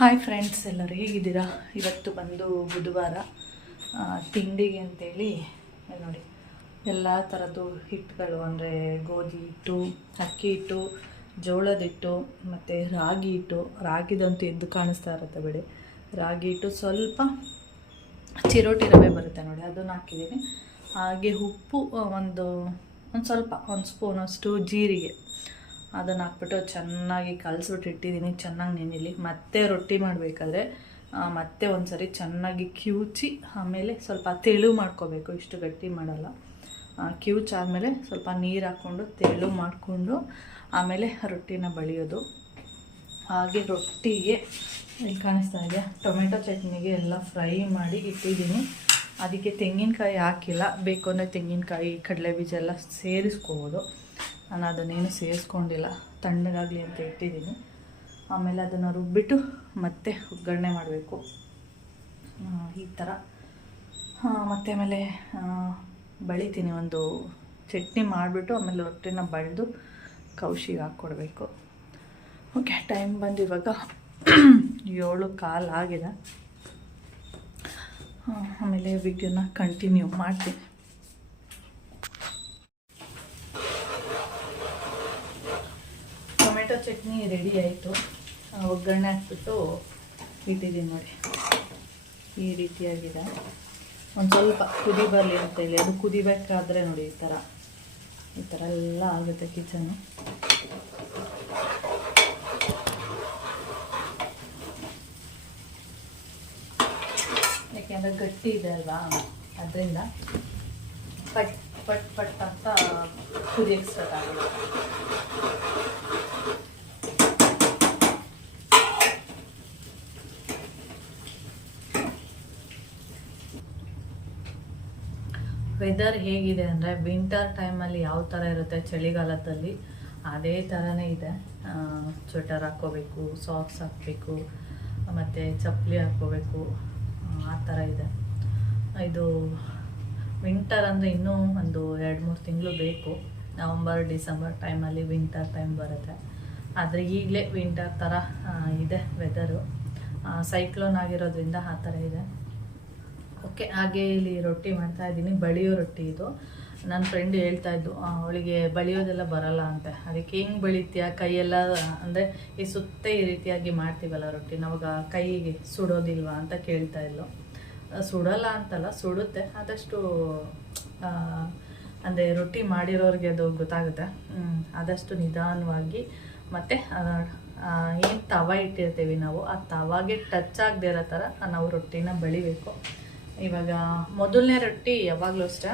Hi friends, ಎಲ್ಲರೂ ಹೇಗಿದ್ದೀರಾ? ಇವತ್ತು ಬಂದು ಬುಧವಾರ. ತಿಂಡಿಗೆ ಅಂತೇಳಿ ನೋಡಿ ಎಲ್ಲ ಥರದ್ದು ಹಿಟ್ಟುಗಳು, ಅಂದರೆ ಗೋಧಿ ಹಿಟ್ಟು, ಅಕ್ಕಿ ಹಿಟ್ಟು, ಜೋಳದ ಹಿಟ್ಟು ಮತ್ತು ರಾಗಿ ಹಿಟ್ಟು. ರಾಗಿದಂತೂ ಎದ್ದು ಕಾಣಿಸ್ತಾ ಇರುತ್ತೆ ಬಿಡಿ. ರಾಗಿ ಹಿಟ್ಟು, ಸ್ವಲ್ಪ ಚಿರೋಟಿ ರವೆ ಬರುತ್ತೆ ನೋಡಿ, ಅದನ್ನು ಹಾಕಿದ್ದೀನಿ. ಹಾಗೆ ಉಪ್ಪು, ಒಂದು ಸ್ಪೂನಷ್ಟು ಜೀರಿಗೆ, ಅದನ್ನು ಹಾಕ್ಬಿಟ್ಟು ಚೆನ್ನಾಗಿ ಕಲಸ್ಬಿಟ್ಟು ಇಟ್ಟಿದ್ದೀನಿ. ಚೆನ್ನಾಗಿ ನೆನೆಯಲಿ. ಮತ್ತೆ ರೊಟ್ಟಿ ಮಾಡಬೇಕಾದ್ರೆ ಮತ್ತೆ ಒಂದು ಸರಿ ಚೆನ್ನಾಗಿ ಕಿವುಚಿ ಆಮೇಲೆ ಸ್ವಲ್ಪ ತೆಳು ಮಾಡ್ಕೋಬೇಕು, ಇಷ್ಟು ಗಟ್ಟಿ ಮಾಡಲ್ಲ. ಕಿವುಚಾದಮೇಲೆ ಸ್ವಲ್ಪ ನೀರು ಹಾಕ್ಕೊಂಡು ತೆಳು ಮಾಡಿಕೊಂಡು ಆಮೇಲೆ ರೊಟ್ಟಿನ ಬಳಿಯೋದು. ಹಾಗೆ ರೊಟ್ಟಿಗೆ ಇಲ್ಲಿ ಕಾಣಿಸ್ತಾ ಇದೆಯಾ, ಟೊಮೆಟೊ ಚಟ್ನಿಗೆ ಎಲ್ಲ ಫ್ರೈ ಮಾಡಿ ಇಟ್ಟಿದ್ದೀನಿ. ಅದಕ್ಕೆ ತೆಂಗಿನಕಾಯಿ ಹಾಕಿಲ್ಲ, ಬೇಕು ಅಂದರೆ ತೆಂಗಿನಕಾಯಿ, ಕಡಲೆ ಬೀಜ ಎಲ್ಲ ಸೇರಿಸ್ಕೋಬೋದು. ನಾನು ಅದನ್ನೇನು ಸೇರಿಸ್ಕೊಂಡಿಲ್ಲ, ತಣ್ಣಗಾಗಲಿ ಅಂತ ಇಟ್ಟಿದ್ದೀನಿ. ಆಮೇಲೆ ಅದನ್ನು ರುಬ್ಬಿಟ್ಟು ಮತ್ತೆ ಒಗ್ಗರಣೆ ಮಾಡಬೇಕು ಈ ಥರ. ಮತ್ತು ಆಮೇಲೆ ಬಳಿತೀನಿ, ಒಂದು ಚಟ್ನಿ ಮಾಡಿಬಿಟ್ಟು ಆಮೇಲೆ ರೊಟ್ಟಿನ ಬಳಿದು ಕೌಶಿಗೆ ಹಾಕ್ಕೊಡ್ಬೇಕು. ಓಕೆ, ಟೈಮ್ ಬಂದು ಇವಾಗ 7:15 ಆಗಿದೆ. ಆಮೇಲೆ ವಿಡಿಯೋನ ಕಂಟಿನ್ಯೂ ಮಾಡ್ತೀನಿ. ಟೊಮೆಟೊ ಚಟ್ನಿ ರೆಡಿ ಆಯಿತು. ಒಗ್ಗರಣೆ ಹಾಕ್ಬಿಟ್ಟು ಇಟ್ಟಿದ್ದೀನಿ ನೋಡಿ, ಈ ರೀತಿಯಾಗಿದೆ. ಒಂದು ಸ್ವಲ್ಪ ಕುದಿ ಬರಲಿ ಅಂತೇಳಿ, ಅದು ಕುದಿಬೇಕಾದ್ರೆ ನೋಡಿ ಈ ಥರ ಎಲ್ಲ ಆಗುತ್ತೆ ಕಿಚನ್ನು. ಯಾಕೆಂದರೆ ಗಟ್ಟಿ ಇದೆ ಅಲ್ವಾ, ಅದರಿಂದ ಪಟ್ ಪಟ್ ಪಟ್ ಅಂತ ಕುದಿಯಕ್ಕೆ ಸ್ಟಾರ್ಟ್ ಆಗುತ್ತೆ. ವೆದರ್ ಹೇಗಿದೆ ಅಂದರೆ, ವಿಂಟರ್ ಟೈಮಲ್ಲಿ ಯಾವ ಥರ ಇರುತ್ತೆ ಚಳಿಗಾಲದಲ್ಲಿ ಅದೇ ಥರನೇ ಇದೆ. ಸ್ವೆಟರ್ ಹಾಕ್ಕೋಬೇಕು, ಸಾಕ್ಸ್ ಹಾಕಬೇಕು, ಮತ್ತು ಚಪ್ಪಲಿ ಹಾಕ್ಕೋಬೇಕು, ಆ ಥರ ಇದೆ. ಇದು ವಿಂಟರ್ ಅಂದರೆ ಇನ್ನೂ ಒಂದು 2-3 ತಿಂಗಳು ಬೇಕು. ನವಂಬರ್ ಡಿಸೆಂಬರ್ ಟೈಮಲ್ಲಿ ವಿಂಟರ್ ಟೈಮ್ ಬರುತ್ತೆ. ಆದರೆ ಈಗಲೇ ವಿಂಟರ್ ಥರ ಇದೆ ವೆದರು. ಸೈಕ್ಲೋನ್ ಆಗಿರೋದ್ರಿಂದ ಆ ಥರ ಇದೆ. ಓಕೆ, ಹಾಗೆ ಇಲ್ಲಿ ರೊಟ್ಟಿ ಮಾಡ್ತಾಯಿದ್ದೀನಿ. ಬಳಿಯೋ ರೊಟ್ಟಿ ಇದು. ನನ್ನ ಫ್ರೆಂಡ್ ಹೇಳ್ತಾಯಿದ್ದು, ಅವಳಿಗೆ ಬಳಿಯೋದೆಲ್ಲ ಬರಲ್ಲ ಅಂತೆ. ಅದಕ್ಕೆ ಹೆಂಗೆ ಬಳಿತೀಯ, ಕೈಯೆಲ್ಲ ಅಂದರೆ ಈ ಸುತ್ತ ಈ ರೀತಿಯಾಗಿ ಮಾಡ್ತೀವಲ್ಲ ರೊಟ್ಟಿ, ನಾವಾಗ ಕೈಗೆ ಸುಡೋದಿಲ್ವಾ ಅಂತ ಕೇಳ್ತಾಯಿದ್ಲು. ಸುಡಲ್ಲ ಅಂತಲ್ಲ, ಸುಡುತ್ತೆ. ಆದಷ್ಟು ಅಂದರೆ ರೊಟ್ಟಿ ಮಾಡಿರೋರಿಗೆ ಅದು ಗೊತ್ತಾಗುತ್ತೆ. ಆದಷ್ಟು ನಿಧಾನವಾಗಿ, ಮತ್ತು ಏನು ತವ ಇಟ್ಟಿರ್ತೀವಿ ನಾವು, ಆ ತವಾಗೆ ಟಚ್ ಆಗದೆ ಇರೋ ಥರ ನಾವು ರೊಟ್ಟಿನ ಬಳಿಬೇಕು. ಇವಾಗ ಮೊದಲನೇ ರೊಟ್ಟಿ ಯಾವಾಗಲೂ ಅಷ್ಟೇ,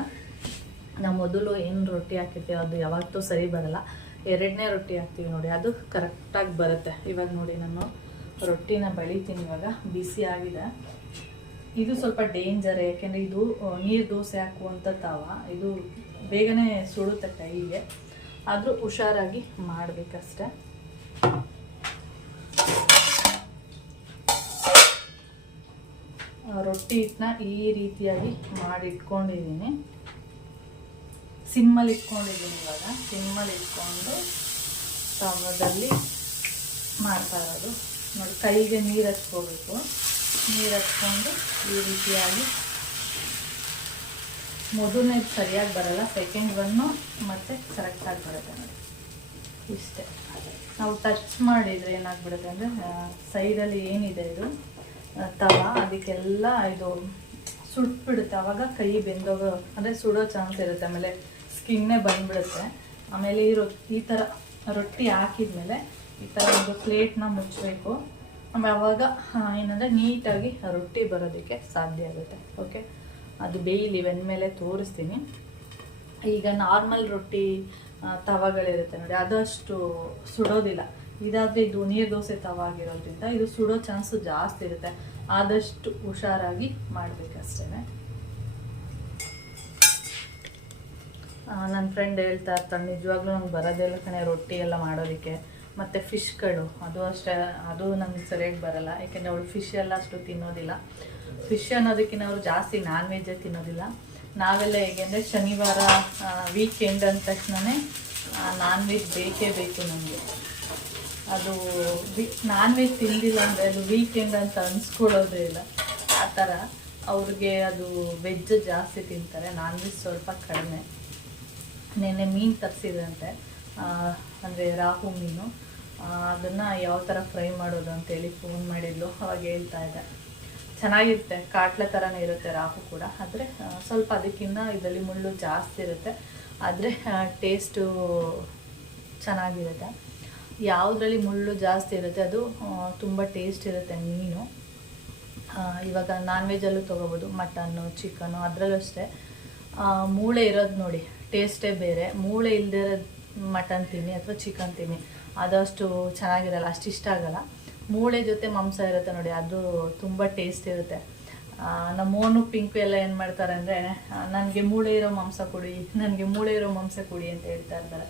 ನಾವು ಮೊದಲು ಏನು ರೊಟ್ಟಿ ಹಾಕಿರ್ತೀವಿ ಅದು ಯಾವತ್ತೂ ಸರಿ ಬರಲ್ಲ. 2ನೇ ರೊಟ್ಟಿ ಹಾಕ್ತೀವಿ ನೋಡಿ, ಅದು ಕರೆಕ್ಟಾಗಿ ಬರುತ್ತೆ. ಇವಾಗ ನೋಡಿ ನಾನು ರೊಟ್ಟಿನ ಬಳಿತೀನಿ. ಇವಾಗ ಬಿಸಿ ಆಗಿದೆ. ಇದು ಸ್ವಲ್ಪ ಡೇಂಜರ್, ಯಾಕೆಂದರೆ ಇದು ನೀರು ದೋಸೆ ಹಾಕುವಂಥ ತವ. ಇದು ಬೇಗನೆ ಸುಡುತ್ತೆ ಕೈಗೆ, ಆದರೂ ಹುಷಾರಾಗಿ ಮಾಡಬೇಕಷ್ಟೆ. ರೊಟ್ಟಿ ಹಿಟ್ಟನ್ನ ಈ ರೀತಿಯಾಗಿ ಮಾಡಿ ಇಟ್ಕೊಂಡಿದ್ದೀನಿ. ಸಿಮ್ಮಲ್ಲಿ ಇಟ್ಕೊಂಡಿದ್ದೀನಿ. ಇವಾಗ ಸಿಮ್ಮಲ್ಲಿ ಇಟ್ಕೊಂಡು ತವದಲ್ಲಿ ಮಾಡ್ತಾ ಇರೋದು ನೋಡಿ. ಕೈಗೆ ನೀರು ಹಚ್ಕೋಬೇಕು. ನೀರು ಹಚ್ಕೊಂಡು ಈ ರೀತಿಯಾಗಿ, ಮೊದಲನೇ ಸರಿಯಾಗಿ ಬರಲ್ಲ, ಸೆಕೆಂಡ್ ಒನ್ನು ಮತ್ತು ಕರೆಕ್ಟಾಗಿ ಬರುತ್ತೆ ನೋಡಿ. ಇಷ್ಟೇ. ನಾವು ಟಚ್ ಮಾಡಿದರೆ ಏನಾಗ್ಬಿಡುತ್ತೆ ಅಂದರೆ, ಸೈಡಲ್ಲಿ ಏನಿದೆ ಇದು ತವ, ಅದಕ್ಕೆಲ್ಲ ಇದು ಸುಟ್ಬಿಡುತ್ತೆ. ಆವಾಗ ಕೈ ಬೆಂದೋಗೋ ಅಂದರೆ ಸುಡೋ ಚಾನ್ಸ್ ಇರುತ್ತೆ. ಆಮೇಲೆ ಸ್ಕಿನ್ನೇ ಬಂದುಬಿಡುತ್ತೆ. ಆಮೇಲೆ ಈ ಥರ ರೊಟ್ಟಿ ಹಾಕಿದ್ಮೇಲೆ ಈ ಥರ ಒಂದು ಪ್ಲೇಟ್ನ ಮುಚ್ಚಬೇಕು. ಆಮೇಲೆ ಆವಾಗ ಏನಂದರೆ ನೀಟಾಗಿ ರೊಟ್ಟಿ ಬರೋದಕ್ಕೆ ಸಾಧ್ಯ ಆಗುತ್ತೆ. ಓಕೆ, ಅದು ಬೇಯಲಿ, ಮೇಲೆ ತೋರಿಸ್ತೀನಿ. ಈಗ ನಾರ್ಮಲ್ ರೊಟ್ಟಿ ತವಗಳಿರುತ್ತೆ ನೋಡಿ, ಅದಷ್ಟು ಸುಡೋದಿಲ್ಲ. ಇದಾದರೆ ಇದು ನೀರು ದೋಸೆ ತವ ಆಗಿರೋದ್ರಿಂದ ಇದು ಸುಡೋ ಚಾನ್ಸು ಜಾಸ್ತಿ ಇರುತ್ತೆ. ಆದಷ್ಟು ಹುಷಾರಾಗಿ ಮಾಡಬೇಕಷ್ಟೇ. ನನ್ನ ಫ್ರೆಂಡ್ ಹೇಳ್ತಾ ಇರ್ತಾನೆ, ನಿಜವಾಗ್ಲೂ ನಂಗೆ ಬರೋದೆಲ್ಲ ಕಣೆ ರೊಟ್ಟಿ ಎಲ್ಲ ಮಾಡೋದಕ್ಕೆ. ಮತ್ತು ಫಿಶ್ಗಳು, ಅದು ಅಷ್ಟೇ, ಅದು ನಮ್ಗೆ ಸರಿಯಾಗಿ ಬರಲ್ಲ. ಯಾಕೆಂದರೆ ಅವಳು ಫಿಶ್ ಎಲ್ಲ ಅಷ್ಟು ತಿನ್ನೋದಿಲ್ಲ. ಫಿಶ್ ಅನ್ನೋದಕ್ಕಿಂತ ಅವರು ಜಾಸ್ತಿ ನಾನ್ ವೆಜ್ಜೇ ತಿನ್ನೋದಿಲ್ಲ. ನಾವೆಲ್ಲ ಹೇಗೆ ಅಂದರೆ ಶನಿವಾರ ವೀಕೆಂಡ್ ಅಂದ ತಕ್ಷಣವೇ ನಾನ್ ವೆಜ್ ಬೇಕೇ ಬೇಕು ನಮಗೆ. ಅದು ನಾನ್ ವೆಜ್ ತಿಂದಿಲ್ಲ ಅಂದರೆ ಅದು ವೀಕೆಂಡ್ ಅಂತ ಅನ್ಸ್ಕೊಳ್ಳೋದೇ ಇಲ್ಲ. ಆ ಥರ ಅವ್ರಿಗೆ ಅದು ವೆಜ್ ಜಾಸ್ತಿ ತಿಂತಾರೆ, ನಾನ್ ವೆಜ್ ಸ್ವಲ್ಪ ಕಡಿಮೆ. ನೆನ್ನೆ ಮೀನು ತರಿಸಿದ್ರಂತೆ, ಅಂದರೆ ರಾಹು ಮೀನು. ಅದನ್ನು ಯಾವ ಥರ ಫ್ರೈ ಮಾಡೋದು ಅಂತೇಳಿ ಫೋನ್ ಮಾಡಿದ್ಲು. ಅವಾಗ ಹೇಳ್ತಾ ಇದ್ದೆ, ಚೆನ್ನಾಗಿರುತ್ತೆ, ಕಾಟ್ಲೆ ಥರನೇ ಇರುತ್ತೆ ರಾಹು ಕೂಡ. ಆದರೆ ಸ್ವಲ್ಪ ಅದಕ್ಕಿಂತ ಇದರಲ್ಲಿ ಮುಳ್ಳು ಜಾಸ್ತಿ ಇರುತ್ತೆ, ಆದರೆ ಟೇಸ್ಟು ಚೆನ್ನಾಗಿರುತ್ತೆ. ಯಾವುದ್ರಲ್ಲಿ ಮುಳ್ಳು ಜಾಸ್ತಿ ಇರುತ್ತೆ ಅದು ತುಂಬ ಟೇಸ್ಟ್ ಇರುತ್ತೆ ಮೀನು. ಇವಾಗ ನಾನ್ ವೆಜ್ಜಲ್ಲೂ ತೊಗೋಬೋದು, ಮಟನ್ನು ಚಿಕನ್ನು, ಅದರಲ್ಲೂ ಅಷ್ಟೇ. ಮೂಳೆ ಇರೋದು ನೋಡಿ ಟೇಸ್ಟೇ ಬೇರೆ. ಮೂಳೆ ಇಲ್ಲದೆ ಇರೋದು ಮಟನ್ ತಿನ್ನಿ ಅಥವಾ ಚಿಕನ್ ತಿನ್ನಿ, ಅದಷ್ಟು ಚೆನ್ನಾಗಿರಲ್ಲ, ಅಷ್ಟು ಇಷ್ಟ ಆಗಲ್ಲ. ಮೂಳೆ ಜೊತೆ ಮಾಂಸ ಇರುತ್ತೆ ನೋಡಿ, ಅದು ತುಂಬ ಟೇಸ್ಟ್ ಇರುತ್ತೆ. ನಮ್ಮ ಮೋನು ಪಿಂಕು ಎಲ್ಲ ಏನು ಮಾಡ್ತಾರೆ ಅಂದರೆ, ನನಗೆ ಮೂಳೆ ಇರೋ ಮಾಂಸ ಕೊಡಿ, ನನಗೆ ಮೂಳೆ ಇರೋ ಮಾಂಸ ಕೊಡಿ ಅಂತ ಹೇಳ್ತಾ ಇರ್ತಾರೆ.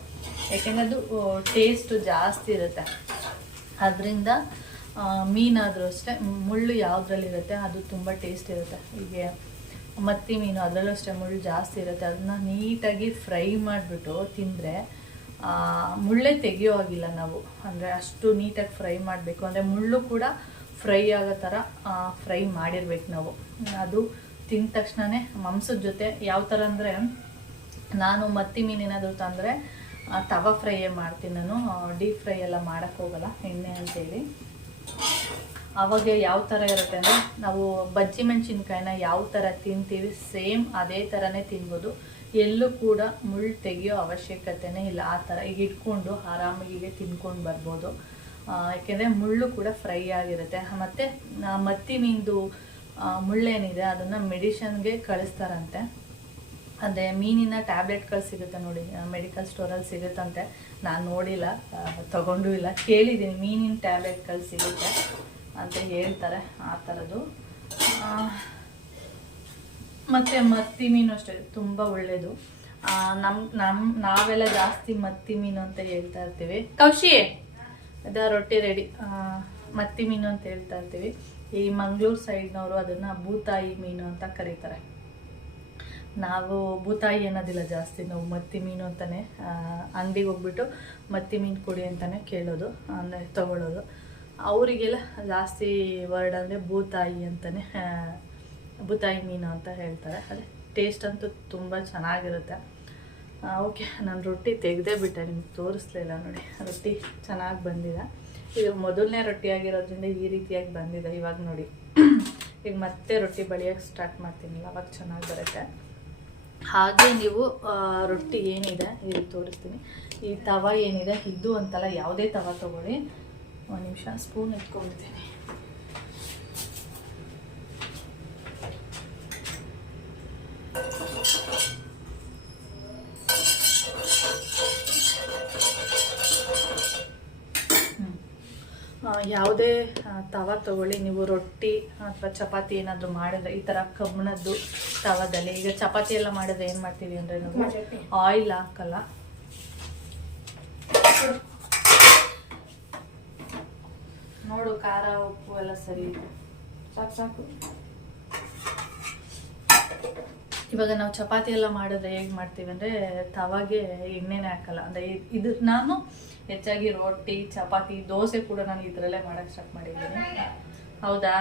ಯಾಕೆಂದರೆ ಅದು ಟೇಸ್ಟು ಜಾಸ್ತಿ ಇರುತ್ತೆ. ಅದರಿಂದ ಮೀನಾದರೂ ಅಷ್ಟೇ ಮುಳ್ಳು ಯಾವುದ್ರಲ್ಲಿರುತ್ತೆ ಅದು ತುಂಬ ಟೇಸ್ಟ್ ಇರುತ್ತೆ. ಹೀಗೆ ಮತ್ತಿ ಮೀನು ಅದರಲ್ಲೂ ಅಷ್ಟೇ ಮುಳ್ಳು ಜಾಸ್ತಿ ಇರುತ್ತೆ. ಅದನ್ನ ನೀಟಾಗಿ ಫ್ರೈ ಮಾಡಿಬಿಟ್ಟು ತಿಂದರೆ ಮುಳ್ಳೆ ತೆಗಿಯೋ ಆಗಿಲ್ಲ ನಾವು, ಅಂದರೆ ಅಷ್ಟು ನೀಟಾಗಿ ಫ್ರೈ ಮಾಡಬೇಕು. ಅಂದರೆ ಮುಳ್ಳು ಕೂಡ ಫ್ರೈ ಆಗೋ ಥರ ಫ್ರೈ ಮಾಡಿರ್ಬೇಕು ನಾವು. ಅದು ತಿಂದ ತಕ್ಷಣವೇ ಮಾಂಸದ ಜೊತೆ ಯಾವ ಥರ ಅಂದರೆ, ನಾನು ಮತ್ತಿ ಮೀನು ಏನಾದರೂ ತಂದರೆ ತವಾ ಫ್ರೈಯೇ ಮಾಡ್ತೀನಿ ನಾನು, ಡೀಪ್ ಫ್ರೈ ಎಲ್ಲ ಮಾಡೋಕ್ಕೆ ಹೋಗಲ್ಲ, ಎಣ್ಣೆ ಅಂತೇಳಿ. ಆವಾಗ ಯಾವ ಥರ ಇರುತ್ತೆ ಅಂದರೆ, ನಾವು ಬಜ್ಜಿ ಮೆಣಸಿನ್ಕಾಯಿನ ಯಾವ ಥರ ತಿಂತೀವಿ ಸೇಮ್ ಅದೇ ಥರನೇ ತಿನ್ಬೋದು. ಎಲ್ಲೂ ಕೂಡ ಮುಳ್ಳು ತೆಗಿಯೋ ಅವಶ್ಯಕತೆನೇ ಇಲ್ಲ. ಆ ಥರ ಈಗ ಇಟ್ಕೊಂಡು ಆರಾಮಾಗಿ ತಿನ್ಕೊಂಡು ಬರ್ಬೋದು. ಯಾಕೆಂದರೆ ಮುಳ್ಳು ಕೂಡ ಫ್ರೈ ಆಗಿರುತ್ತೆ. ಮತ್ತು ಮತ್ತಿ ಮೀನ್ದು ಮುಳ್ಳೇನಿದೆ ಅದನ್ನು ಮೆಡಿಷನ್ಗೆ ಕಳಿಸ್ತಾರಂತೆ. ಅದೇ ಮೀನಿನ ಟ್ಯಾಬ್ಲೆಟ್ಗಳು ಸಿಗುತ್ತೆ ನೋಡಿ, ಮೆಡಿಕಲ್ ಸ್ಟೋರಲ್ಲಿ ಸಿಗುತ್ತಂತೆ. ನಾನು ನೋಡಿಲ್ಲ, ತಗೊಂಡು ಇಲ್ಲ, ಕೇಳಿದ್ದೀನಿ ಮೀನಿನ ಟ್ಯಾಬ್ಲೆಟ್ಗಳು ಸಿಗುತ್ತೆ ಅಂತ ಹೇಳ್ತಾರೆ. ಆ ಥರದ್ದು. ಮತ್ತು ಮತ್ತಿ ಮೀನು ಅಷ್ಟೇ ತುಂಬ ಒಳ್ಳೆಯದು. ನಾವೆಲ್ಲ ಜಾಸ್ತಿ ಮತ್ತಿ ಮೀನು ಅಂತ ಹೇಳ್ತಾ ಇರ್ತೀವಿ. ಕೌಶಿ ಅದ ರೊಟ್ಟಿ ರೆಡಿ. ಮತ್ತಿ ಮೀನು ಅಂತ ಹೇಳ್ತಾ ಇರ್ತೀವಿ. ಈ ಮಂಗಳೂರು ಸೈಡ್ನವರು ಅದನ್ನು ಬೂತಾಯಿ ಮೀನು ಅಂತ ಕರೀತಾರೆ. ನಾವು ಬೂತಾಯಿ ಅನ್ನೋದಿಲ್ಲ ಜಾಸ್ತಿ, ನಾವು ಮತ್ತಿ ಮೀನು ಅಂತಲೇ ಅಂಗಡಿಗೆ ಹೋಗ್ಬಿಟ್ಟು ಮತ್ತಿ ಮೀನು ಕೊಡಿ ಅಂತಲೇ ಕೇಳೋದು, ಅಂದರೆ ತೊಗೊಳ್ಳೋದು. ಅವರಿಗೆಲ್ಲ ಜಾಸ್ತಿ ವರ್ಡ್ ಅಂದರೆ ಬೂತಾಯಿ ಅಂತಲೇ, ಬೂತಾಯಿ ಮೀನು ಅಂತ ಹೇಳ್ತಾರೆ. ಅದೇ ಟೇಸ್ಟ್ ಅಂತೂ ತುಂಬ ಚೆನ್ನಾಗಿರುತ್ತೆ. ಓಕೆ, ನಾನು ರೊಟ್ಟಿ ತೆಗೆದೇ ಬಿಟ್ಟೆ, ನಿಮ್ಗೆ ತೋರಿಸ್ಲಿಲ್ಲ ನೋಡಿ. ರೊಟ್ಟಿ ಚೆನ್ನಾಗಿ ಬಂದಿದೆ. ಇದು ಮೊದಲನೇ ರೊಟ್ಟಿ ಆಗಿರೋದ್ರಿಂದ ಈ ರೀತಿಯಾಗಿ ಬಂದಿದೆ. ಇವಾಗ ನೋಡಿ, ಈಗ ಮತ್ತೆ ರೊಟ್ಟಿ ಬಳಿಯೋಕ್ಕೆ ಸ್ಟಾರ್ಟ್ ಮಾಡ್ತೀನಿಲ್ಲ, ಅವಾಗ ಚೆನ್ನಾಗಿ ಬರುತ್ತೆ. ಹಾಗೆ ನೀವು ರೊಟ್ಟಿ ಏನಿದೆ ಇದು ತೋರಿಸ್ತೀನಿ. ಈ ತವ ಏನಿದೆ ಇದು ಅಂತಲ್ಲ, ಯಾವುದೇ ತವ ತೊಗೊಳ್ಳಿ. ಒಂದು ನಿಮಿಷ ಸ್ಪೂನ್ ಎತ್ಕೊಂಡ್ಬಿಡ್ತೀನಿ. ಯಾವುದೇ ತವ ತೊಗೊಳ್ಳಿ, ನೀವು ರೊಟ್ಟಿ ಅಥವಾ ಚಪಾತಿ ಏನಾದರೂ ಮಾಡಿದ್ರೆ ಈ ಥರ ಕಬ್ಬಿಣದ್ದು ತವದಲ್ಲಿ. ಈಗ ಚಪಾತಿ ಎಲ್ಲ ಮಾಡಿದ್ರೆ ಏನು ಮಾಡ್ತೀವಿ ಅಂದರೆ ನಾವು ಆಯಿಲ್ ಹಾಕಲ್ಲ. ನೋಡು, ಖಾರ ಉಪ್ಪು ಎಲ್ಲ ಸರಿ ಇದೆ, ಸಾಕು ಸಾಕು. ಇವಾಗ ನಾವು ಚಪಾತಿ ಎಲ್ಲ ಮಾಡಿದ್ರೆ ಹೇಗೆ ಮಾಡ್ತೀವಿ ಅಂದರೆ ತವಾಗೆ ಎಣ್ಣೆನೇ ಹಾಕಲ್ಲ. ಅಂದರೆ ಇದು ನಾನು ಹೆಚ್ಚಾಗಿ ರೊಟ್ಟಿ, ಚಪಾತಿ, ದೋಸೆ ಕೂಡ ನಾನು ಇದರಲ್ಲೇ ಮಾಡೋಕ್ಕೆ ಸ್ಟಾರ್ಟ್ ಮಾಡಿದ್ದೀನಿ. ಹೌದಾ,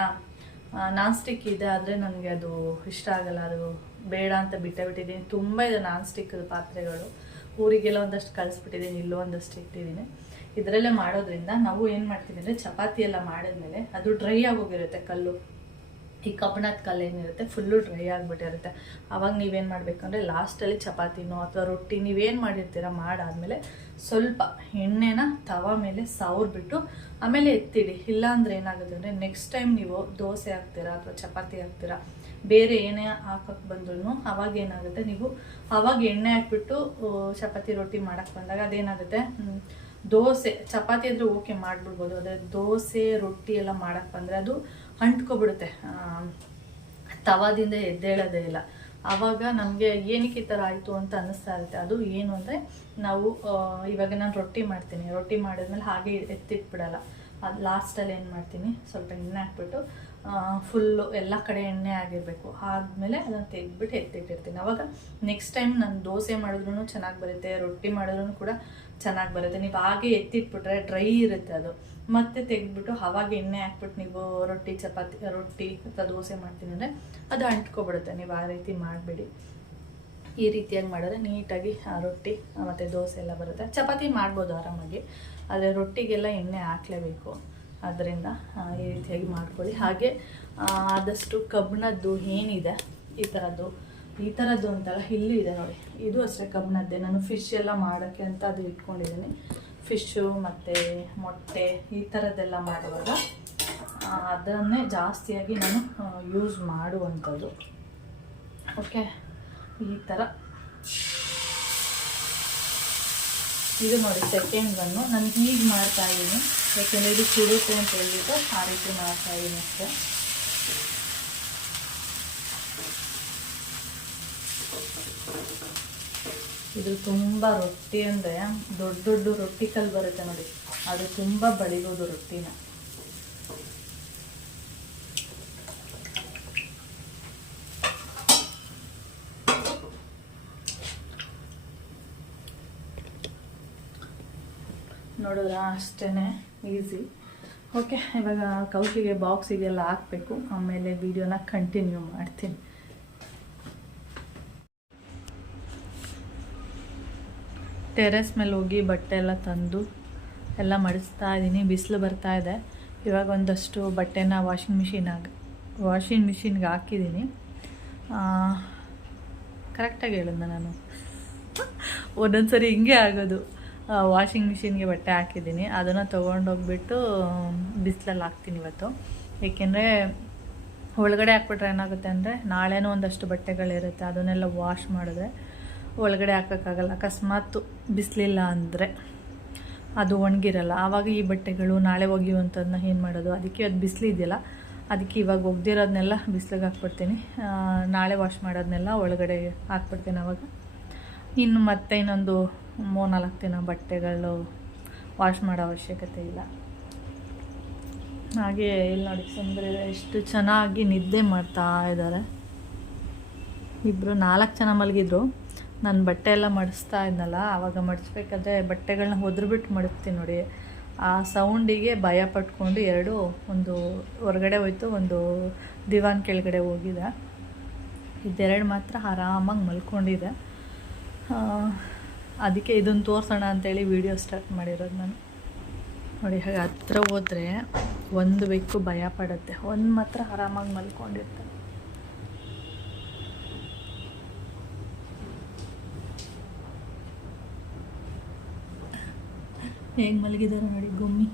ನಾನ್ ಸ್ಟಿಕ್ ಇದೆ, ಆದರೆ ನನಗೆ ಅದು ಇಷ್ಟ ಆಗಲ್ಲ, ಅದು ಬೇಡ ಅಂತ ಬಿಟ್ಟಿದ್ದೀನಿ. ತುಂಬ ಇದೆ ನಾನ್ ಸ್ಟಿಕ್ ಪಾತ್ರೆಗಳು. ಊರಿಗೆಲ್ಲ ಒಂದಷ್ಟು ಕಳಿಸ್ಬಿಟ್ಟಿದ್ದೀನಿ, ಇಲ್ಲೂ ಒಂದಷ್ಟು ಇಟ್ಟಿದ್ದೀನಿ. ಇದರಲ್ಲೇ ಮಾಡೋದ್ರಿಂದ ನಾವು ಏನು ಮಾಡ್ತೀವಿ ಅಂದರೆ, ಚಪಾತಿ ಎಲ್ಲ ಮಾಡಿದ್ಮೇಲೆ ಅದು ಡ್ರೈ ಆಗೋಗಿರುತ್ತೆ ಕಲ್ಲು. ಈ ಕಬ್ಬಿಣದ ಕಲ್ಲು ಏನಿರುತ್ತೆ ಫುಲ್ಲು ಡ್ರೈ ಆಗಿಬಿಟ್ಟಿರುತ್ತೆ. ಆವಾಗ ನೀವೇನು ಮಾಡಬೇಕಂದ್ರೆ, ಲಾಸ್ಟಲ್ಲಿ ಚಪಾತಿನೋ ಅಥವಾ ರೊಟ್ಟಿ ನೀವೇನು ಮಾಡಿರ್ತೀರ ಮಾಡಾದಮೇಲೆ ಸ್ವಲ್ಪ ಎಣ್ಣೆನ ತವ ಮೇಲೆ ಸವರ್ಬಿಟ್ಟು ಆಮೇಲೆ ಎತ್ತಿಡಿ. ಇಲ್ಲಾಂದ್ರೆ ಏನಾಗುತ್ತೆ ಅಂದರೆ, ನೆಕ್ಸ್ಟ್ ಟೈಮ್ ನೀವು ದೋಸೆ ಹಾಕ್ತೀರಾ ಅಥವಾ ಚಪಾತಿ ಹಾಕ್ತೀರಾ, ಬೇರೆ ಏನೇ ಹಾಕೋಕ್ಕೆ ಬಂದ್ರೂ ಅವಾಗ ಏನಾಗುತ್ತೆ, ನೀವು ಅವಾಗ ಎಣ್ಣೆ ಹಾಕ್ಬಿಟ್ಟು ಚಪಾತಿ ರೊಟ್ಟಿ ಮಾಡೋಕ್ಕೆ ಬಂದಾಗ ಅದೇನಾಗುತ್ತೆ, ದೋಸೆ ಚಪಾತಿ ಅಂದರೆ ಓಕೆ ಮಾಡಿಬಿಡ್ಬೋದು, ಆದರೆ ದೋಸೆ ರೊಟ್ಟಿ ಎಲ್ಲ ಮಾಡೋಕ್ಕೆ ಬಂದರೆ ಅದು ಅಂಟ್ಕೊಬಿಡುತ್ತೆ, ತವಾದಿಂದ ಎದ್ದೇಳೋದೇ ಇಲ್ಲ. ಆವಾಗ ನಮಗೆ ಏನಕ್ಕೆ ಈ ಥರ ಆಯಿತು ಅಂತ ಅನ್ನಿಸ್ತಾ ಇರುತ್ತೆ. ಅದು ಏನು ಅಂದರೆ, ನಾವು ಇವಾಗ ನಾನು ರೊಟ್ಟಿ ಮಾಡ್ತೀನಿ, ರೊಟ್ಟಿ ಮಾಡಿದ್ಮೇಲೆ ಹಾಗೆ ಎತ್ತಿಟ್ಬಿಡಲ್ಲ, ಅದು ಲಾಸ್ಟಲ್ಲಿ ಏನು ಮಾಡ್ತೀನಿ, ಸ್ವಲ್ಪ ಎಣ್ಣೆ ಹಾಕ್ಬಿಟ್ಟು ಫುಲ್ಲು ಎಲ್ಲ ಕಡೆ ಎಣ್ಣೆ ಆಗಿರಬೇಕು. ಆದಮೇಲೆ ಅದನ್ನು ತೆಗೆದ್ಬಿಟ್ಟು ಎತ್ತಿಟ್ಟಿರ್ತೀನಿ. ಆವಾಗ ನೆಕ್ಸ್ಟ್ ಟೈಮ್ ನಾನು ದೋಸೆ ಮಾಡಿದ್ರೂ ಚೆನ್ನಾಗಿ ಬರುತ್ತೆ, ರೊಟ್ಟಿ ಮಾಡಿದ್ರೂ ಕೂಡ ಚೆನ್ನಾಗಿ ಬರುತ್ತೆ. ನೀವು ಹಾಗೆ ಎತ್ತಿಟ್ಬಿಟ್ರೆ ಡ್ರೈ ಇರುತ್ತೆ ಅದು. ಮತ್ತೆ ತೆಗೆದ್ಬಿಟ್ಟು ಅವಾಗ ಎಣ್ಣೆ ಹಾಕ್ಬಿಟ್ಟು ನೀವು ರೊಟ್ಟಿ ಅಥವಾ ದೋಸೆ ಮಾಡ್ತೀನಿ ಅಂದರೆ ಅದು ಅಂಟ್ಕೊಬಿಡುತ್ತೆ. ನೀವು ಆ ರೀತಿ ಮಾಡಬೇಡಿ. ಈ ರೀತಿಯಾಗಿ ಮಾಡಿದ್ರೆ ನೀಟಾಗಿ ರೊಟ್ಟಿ ಮತ್ತು ದೋಸೆ ಎಲ್ಲ ಬರುತ್ತೆ. ಚಪಾತಿ ಮಾಡ್ಬೋದು ಆರಾಮಾಗಿ, ಆದರೆ ರೊಟ್ಟಿಗೆಲ್ಲ ಎಣ್ಣೆ ಹಾಕಲೇಬೇಕು. ಅದರಿಂದ ಈ ರೀತಿಯಾಗಿ ಮಾಡ್ಕೊಳ್ಳಿ. ಹಾಗೆ ಆದಷ್ಟು ಕಬ್ಬಿಣದ್ದು ಏನಿದೆ ಈ ಥರದ್ದು ಅಂತಲ್ಲ, ಇಲ್ಲೂ ಇದೆ ನೋಡಿ, ಇದು ಅಷ್ಟೇ ಕಬ್ಬಿಣದ್ದೇ. ನಾನು ಫಿಶ್ ಎಲ್ಲ ಮಾಡೋಕ್ಕೆ ಅಂತ ಅದು ಇಟ್ಕೊಂಡಿದ್ದೀನಿ. ಫಿಶ್ಶು ಮತ್ತು ಮೊಟ್ಟೆ ಈ ಥರದ್ದೆಲ್ಲ ಮಾಡುವಾಗ ಅದನ್ನೇ ಜಾಸ್ತಿಯಾಗಿ ನಾನು ಯೂಸ್ ಮಾಡುವಂಥದ್ದು. ಓಕೆ, ಈ ಥರ ಇದು ನೋಡಿ ಸೆಕೆಂಡ್ ಒನ್ನು. ನಾನು ಹೀಗೆ ಮಾಡ್ತಾಯಿದ್ದೀನಿ, ಯಾಕೆಂದರೆ ಇದು ಸುಡುತ್ತೆ ಅಂತ ಹೇಳ್ಬಿಟ್ಟು ಆ ರೀತಿ ಮಾಡ್ತಾಯಿದ್ದೀನಿ ಅಷ್ಟೇ. ಇದು ತುಂಬ ರೊಟ್ಟಿ ಅಂದರೆ ದೊಡ್ಡ ದೊಡ್ಡ ರೊಟ್ಟಿ ಕಲ್ಲು ಬರುತ್ತೆ ನೋಡಿ, ಅದು ತುಂಬ ಬಡಿಬೋದು ರೊಟ್ಟಿನ. ನೋಡಿದ್ರ ಅಷ್ಟೇ ಈಸಿ. ಓಕೆ, ಇವಾಗ ಕೌಶಿಗೆ ಬಾಕ್ಸಿಗೆಲ್ಲ ಹಾಕಬೇಕು, ಆಮೇಲೆ ವಿಡಿಯೋನ ಕಂಟಿನ್ಯೂ ಮಾಡ್ತೀನಿ. ಟೆರೆಸ್ ಮೇಲೆ ಹೋಗಿ ಬಟ್ಟೆ ಎಲ್ಲ ತಂದು ಎಲ್ಲ ಮಡಿಸ್ತಾ ಇದ್ದೀನಿ. ಬಿಸಿಲು ಬರ್ತಾ ಇದೆ. ಇವಾಗ ಒಂದಷ್ಟು ಬಟ್ಟೆನ ವಾಷಿಂಗ್ ಮಿಷಿನ್ಗೆ ಹಾಕಿದ್ದೀನಿ. ಕರೆಕ್ಟಾಗಿ ಹೇಳಿದ್ನ ನಾನು, ಒಂದೊಂದು ಸರಿ ಹಿಂಗೆ ಆಗೋದು. ವಾಷಿಂಗ್ ಮಿಷಿನ್ಗೆ ಬಟ್ಟೆ ಹಾಕಿದ್ದೀನಿ, ಅದನ್ನು ತೊಗೊಂಡೋಗ್ಬಿಟ್ಟು ಬಿಸಿಲಲ್ಲಿ ಹಾಕ್ತೀನಿ ಇವತ್ತು. ಏಕೆಂದರೆ ಒಳಗಡೆ ಹಾಕ್ಬಿಟ್ರೆ ಏನಾಗುತ್ತೆ ಅಂದರೆ ನಾಳೆನೂ ಒಂದಷ್ಟು ಬಟ್ಟೆಗಳಿರುತ್ತೆ, ಅದನ್ನೆಲ್ಲ ವಾಶ್ ಮಾಡಿದ್ರೆ ಒಳಗಡೆ ಹಾಕೋಕ್ಕಾಗಲ್ಲ. ಅಕಸ್ಮಾತ್ ಬಿಸಿಲಿಲ್ಲ ಅಂದರೆ ಅದು ಒಣಗಿರಲ್ಲ. ಆವಾಗ ಈ ಬಟ್ಟೆಗಳು ನಾಳೆ ಒಗೆಯುವಂಥದ್ದನ್ನ ಏನು ಮಾಡೋದು? ಅದಕ್ಕೆ ಅದು ಬಿಸಿಲಿದೆಯಲ್ಲ, ಅದಕ್ಕೆ ಇವಾಗ ಒಗ್ದಿರೋದನ್ನೆಲ್ಲ ಬಿಸಿಲಿಗೆ ಹಾಕ್ಬಿಡ್ತೀನಿ. ನಾಳೆ ವಾಶ್ ಮಾಡೋದನ್ನೆಲ್ಲ ಒಳಗಡೆ ಹಾಕ್ಬಿಡ್ತೀನಿ. ಆವಾಗ ಇನ್ನು ಮತ್ತೆ ಇನ್ನೊಂದು 3-4 ದಿನ ಬಟ್ಟೆಗಳು ವಾಶ್ ಮಾಡೋ ಅವಶ್ಯಕತೆ ಇಲ್ಲ. ಹಾಗೆ ಇಲ್ಲಿ ನೋಡಿ ಸುಂದರ ಎಷ್ಟು ಚೆನ್ನಾಗಿ ನಿದ್ದೆ ಮಾಡ್ತಾ ಇದ್ದಾರೆ. ಇಬ್ಬರು 4 ಜನ ಮಲಗಿದ್ರು. ನಾನು ಬಟ್ಟೆ ಎಲ್ಲ ಮಡಿಸ್ತಾ ಇದ್ನಲ್ಲ, ಆವಾಗ ಮಡಿಸ್ಬೇಕಾದ್ರೆ ಬಟ್ಟೆಗಳನ್ನ ಹೊದ್ರುಬಿಟ್ಟು ಮಡಿಸ್ತೀನಿ ನೋಡಿ. ಆ ಸೌಂಡಿಗೆ ಭಯ ಪಟ್ಕೊಂಡು ಒಂದು ಹೊರಗಡೆ ಹೋಯ್ತು, ಒಂದು ದಿವಾನ್ ಕೆಳಗಡೆ ಹೋಗಿದೆ. ಇದೆರಡು ಮಾತ್ರ ಆರಾಮಾಗಿ ಮಲ್ಕೊಂಡಿದೆ. ಅದಕ್ಕೆ ಇದನ್ನು ತೋರಿಸೋಣ ಅಂತೇಳಿ ವಿಡಿಯೋ ಸ್ಟಾರ್ಟ್ ಮಾಡಿರೋದು ನಾನು. ನೋಡಿ, ಹಾಗೆ ಹತ್ರ ಹೋದರೆ ಒಂದು ಬೆಕ್ಕು ಭಯ ಪಡುತ್ತೆ, ಒಂದು ಮಾತ್ರ ಆರಾಮಾಗಿ ಮಲ್ಕೊಂಡಿರ್ತಾರೆ. ಹೇಗೆ ಮಲಗಿದ್ದಾರೆ ನೋಡಿ, ಗುಮ್ಮಿ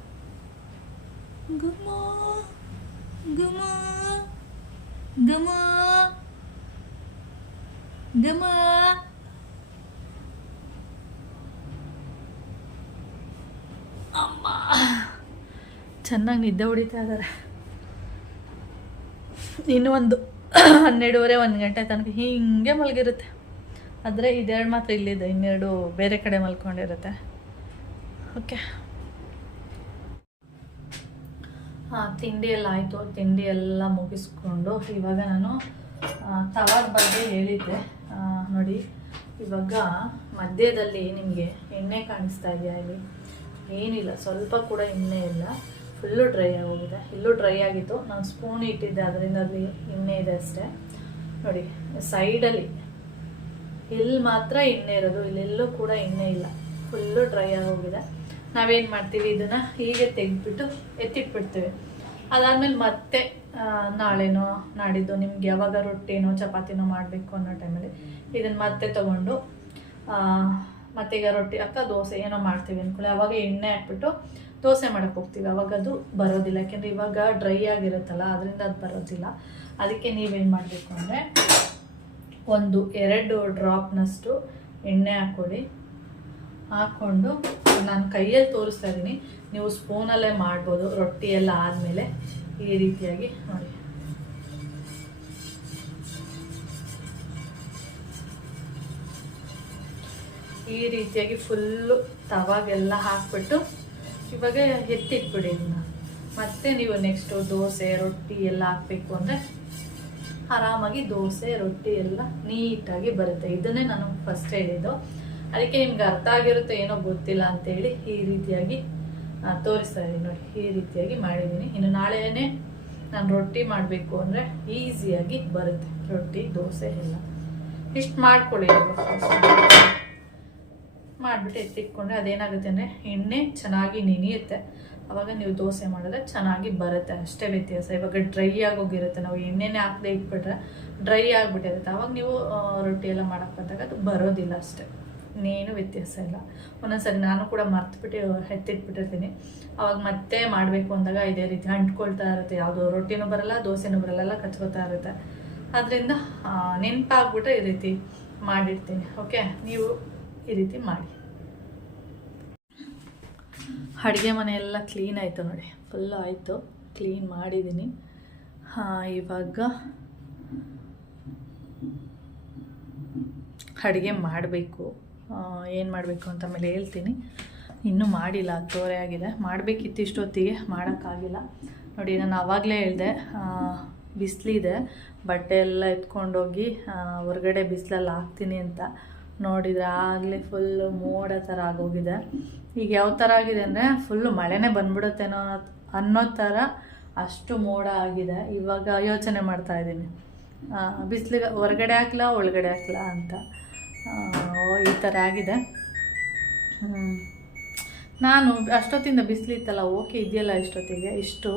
ಗುಮ್ಮ ಗುಮ್ಮ ಗಮ ಗಮ. ಅಮ್ಮ ಚೆನ್ನಾಗಿ ನಿದ್ದೆ ಹೊಡಿತಾ ಇದ್ದಾರೆ. ಇನ್ನೂ ಒಂದು 12:30 1 ಗಂಟೆ ತನಕ ಹೀಗೆ ಮಲಗಿರುತ್ತೆ. ಆದರೆ ಇದೆರಡು ಮಾತ್ರ ಇಲ್ಲಿದೆ, ಇನ್ನೆರಡು ಬೇರೆ ಕಡೆ ಮಲ್ಕೊಂಡಿರುತ್ತೆ. ಓಕೆ, ತಿಂಡಿ ಎಲ್ಲ ಆಯಿತು. ತಿಂಡಿ ಎಲ್ಲ ಮುಗಿಸ್ಕೊಂಡು ಇವಾಗ ನಾನು ತವಾದ ಬಗ್ಗೆ ಹೇಳಿದ್ದೆ ನೋಡಿ. ಇವಾಗ ಮಧ್ಯದಲ್ಲಿ ನಿಮಗೆ ಎಣ್ಣೆ ಕಾಣಿಸ್ತಾ ಇದೆಯಾ? ಇಲ್ಲಿ ಏನಿಲ್ಲ, ಸ್ವಲ್ಪ ಕೂಡ ಎಣ್ಣೆ ಇಲ್ಲ, ಫುಲ್ಲು ಡ್ರೈ ಆಗೋಗಿದೆ. ಇಲ್ಲೂ ಡ್ರೈ ಆಗಿತ್ತು, ನಾನು ಸ್ಪೂನ್ ಇಟ್ಟಿದ್ದೆ, ಅದರಿಂದ ಅಲ್ಲಿ ಎಣ್ಣೆ ಇದೆ ಅಷ್ಟೇ. ನೋಡಿ ಸೈಡಲ್ಲಿ ಇಲ್ಲಿ ಮಾತ್ರ ಎಣ್ಣೆ ಇರೋದು, ಇಲ್ಲೆಲ್ಲೂ ಕೂಡ ಎಣ್ಣೆ ಇಲ್ಲ, ಫುಲ್ಲು ಡ್ರೈ ಆಗೋಗಿದೆ. ನಾವೇನು ಮಾಡ್ತೀವಿ, ಇದನ್ನು ಹೀಗೆ ತೆಗೆದ್ಬಿಟ್ಟು ಎತ್ತಿಟ್ಬಿಡ್ತೀವಿ. ಅದಾದಮೇಲೆ ಮತ್ತೆ ನಾಳೆನೋ ನಾಡಿದ್ದು ನಿಮ್ಗೆ ಯಾವಾಗ ರೊಟ್ಟಿನೋ ಚಪಾತಿನೋ ಮಾಡಬೇಕು ಅನ್ನೋ ಟೈಮಲ್ಲಿ ಇದನ್ನು ಮತ್ತೆ ತೊಗೊಂಡು ಮತ್ತೀಗ ರೊಟ್ಟಿ ಅಥವಾ ದೋಸೆ ಏನೋ ಮಾಡ್ತೀವಿ ಅಂದ್ಕೊಳ್ಳಿ, ಅವಾಗ ಎಣ್ಣೆ ಹಾಕ್ಬಿಟ್ಟು ದೋಸೆ ಮಾಡೋಕ್ಕೆ ಹೋಗ್ತೀವಿ. ಅವಾಗ ಅದು ಬರೋದಿಲ್ಲ, ಯಾಕೆಂದರೆ ಇವಾಗ ಡ್ರೈ ಆಗಿರುತ್ತಲ್ಲ, ಅದರಿಂದ ಅದು ಬರೋದಿಲ್ಲ. ಅದಕ್ಕೆ ನೀವೇನು ಮಾಡಬೇಕು ಅಂದರೆ 1-2 ಡ್ರಾಪ್ನಷ್ಟು ಎಣ್ಣೆ ಹಾಕ್ಕೊಂಡು ನಾನು ಕೈಯಲ್ಲಿ ತೋರಿಸ್ತಾ ಇದ್ದೀನಿ, ನೀವು ಸ್ಪೂನಲ್ಲೇ ಮಾಡ್ಬೋದು. ರೊಟ್ಟಿ ಎಲ್ಲ ಆದಮೇಲೆ ಈ ರೀತಿಯಾಗಿ ನೋಡಿ, ಈ ರೀತಿಯಾಗಿ ಫುಲ್ಲು ತವಾಗೆಲ್ಲ ಹಾಕ್ಬಿಟ್ಟು ಇವಾಗ ಎತ್ತಿಟ್ಬಿಡಿ ಇದನ್ನ. ಮತ್ತೆ ನೀವು ನೆಕ್ಸ್ಟು ದೋಸೆ ರೊಟ್ಟಿ ಎಲ್ಲ ಹಾಕಬೇಕು ಅಂದರೆ ಆರಾಮಾಗಿ ದೋಸೆ ರೊಟ್ಟಿ ಎಲ್ಲ ನೀಟಾಗಿ ಬರುತ್ತೆ. ಇದನ್ನೇ ನಾನು ಫಸ್ಟ್ ಹೇಳಿದ್ದು. ಅದಕ್ಕೆ ನಿಮ್ಗೆ ಅರ್ಥ ಆಗಿರುತ್ತೆ ಏನೋ ಗೊತ್ತಿಲ್ಲ ಅಂತೇಳಿ ಈ ರೀತಿಯಾಗಿ ತೋರಿಸ್ತಾ ಇದ್ದೀನಿ ನೋಡಿ. ಈ ರೀತಿಯಾಗಿ ಮಾಡಿದ್ದೀನಿ. ಇನ್ನು ನಾಳೆನೇ ನಾನು ರೊಟ್ಟಿ ಮಾಡಬೇಕು ಅಂದರೆ ಈಸಿಯಾಗಿ ಬರುತ್ತೆ. ರೊಟ್ಟಿ ದೋಸೆ ಎಲ್ಲ ಇಷ್ಟು ಮಾಡ್ಕೊಳ್ಳಿ. ಮಾಡಿಬಿಟ್ಟು ಎತ್ತಿಟ್ಕೊಂಡ್ರೆ ಅದೇನಾಗುತ್ತೆ ಅಂದರೆ ಎಣ್ಣೆ ಚೆನ್ನಾಗಿ ನೆನೆಯುತ್ತೆ. ಆವಾಗ ನೀವು ದೋಸೆ ಮಾಡಿದ್ರೆ ಚೆನ್ನಾಗಿ ಬರುತ್ತೆ, ಅಷ್ಟೇ ವ್ಯತ್ಯಾಸ. ಇವಾಗ ಡ್ರೈ ಆಗೋಗಿರುತ್ತೆ, ನಾವು ಎಣ್ಣೆನೇ ಹಾಕದೆ ಇಟ್ಬಿಟ್ರೆ ಡ್ರೈ ಆಗಿಬಿಟ್ಟಿರುತ್ತೆ. ಆವಾಗ ನೀವು ರೊಟ್ಟಿ ಎಲ್ಲ ಮಾಡೋಕ್ಕೆ ಬಂದಾಗ ಅದು ಬರೋದಿಲ್ಲ ಅಷ್ಟೇ, ಇನ್ನೇನು ವ್ಯತ್ಯಾಸ ಇಲ್ಲ. ಒಂದೊಂದ್ಸರಿ ನಾನು ಕೂಡ ಮರ್ತುಬಿಟ್ಟು ಎತ್ತಿಟ್ಬಿಟ್ಟಿರ್ತೀನಿ. ಅವಾಗ ಮತ್ತೆ ಮಾಡಬೇಕು ಅಂದಾಗ ಇದೇ ರೀತಿ ಅಂಟ್ಕೊಳ್ತಾ ಇರುತ್ತೆ. ಯಾವುದೋ ರೊಟ್ಟಿನೂ ಬರಲ್ಲ, ದೋಸೆನೂ ಬರಲ್ಲ, ಎಲ್ಲ ಕಚ್ಕೋತಾ ಇರುತ್ತೆ. ಅದರಿಂದ ನೆನಪಾಗ್ಬಿಟ್ರೆ ಈ ರೀತಿ ಮಾಡಿರ್ತೀನಿ. ಓಕೆ, ನೀವು ಈ ರೀತಿ ಮಾಡಿ. ಅಡುಗೆ ಮನೆ ಎಲ್ಲ ಕ್ಲೀನ್ ಆಯಿತು ನೋಡಿ, ಫುಲ್ಲು ಆಯಿತು, ಕ್ಲೀನ್ ಮಾಡಿದ್ದೀನಿ. ಇವಾಗ ಅಡುಗೆ ಮಾಡಬೇಕು. ಏನು ಮಾಡಬೇಕು ಅಂತ ಆಮೇಲೆ ಹೇಳ್ತೀನಿ. ಇನ್ನೂ ಮಾಡಿಲ್ಲ, 10:30 ಆಗಿದೆ. ಮಾಡಬೇಕಿತ್ತು ಇಷ್ಟೊತ್ತಿಗೆ, ಮಾಡೋಕ್ಕಾಗಿಲ್ಲ ನೋಡಿ. ನಾನು ಆವಾಗಲೇ ಹೇಳಿದೆ ಬಿಸಿಲಿದೆ, ಬಟ್ಟೆ ಎಲ್ಲ ಎತ್ಕೊಂಡೋಗಿ ಹೊರಗಡೆ ಬಿಸಿಲಲ್ಲಿ ಹಾಕ್ತೀನಿ ಅಂತ. ನೋಡಿದರೆ ಆಗಲೇ ಫುಲ್ಲು ಮೋಡ ಥರ ಆಗೋಗಿದೆ. ಈಗ ಯಾವ ಥರ ಆಗಿದೆ ಅಂದರೆ ಫುಲ್ಲು ಮಳೆನೇ ಬಂದ್ಬಿಡುತ್ತೇನೋ ಅನ್ನೋ ಥರ ಅಷ್ಟು ಮೋಡ ಆಗಿದೆ. ಇವಾಗ ಯೋಚನೆ ಮಾಡ್ತಾಯಿದ್ದೀನಿ, ಬಿಸಿಲಿಗೆ ಹೊರಗಡೆ ಹಾಕ್ಲಾ ಒಳಗಡೆ ಹಾಕ್ಲಾ ಅಂತ. ಈ ಥರ ಆಗಿದೆ. ನಾನು ಅಷ್ಟೊತ್ತಿಂದ ಬಿಸಿಲಿತ್ತಲ್ಲ, ಓಕೆ ಇದೆಯಲ್ಲ ಇಷ್ಟೊತ್ತಿಗೆ, ಇಷ್ಟು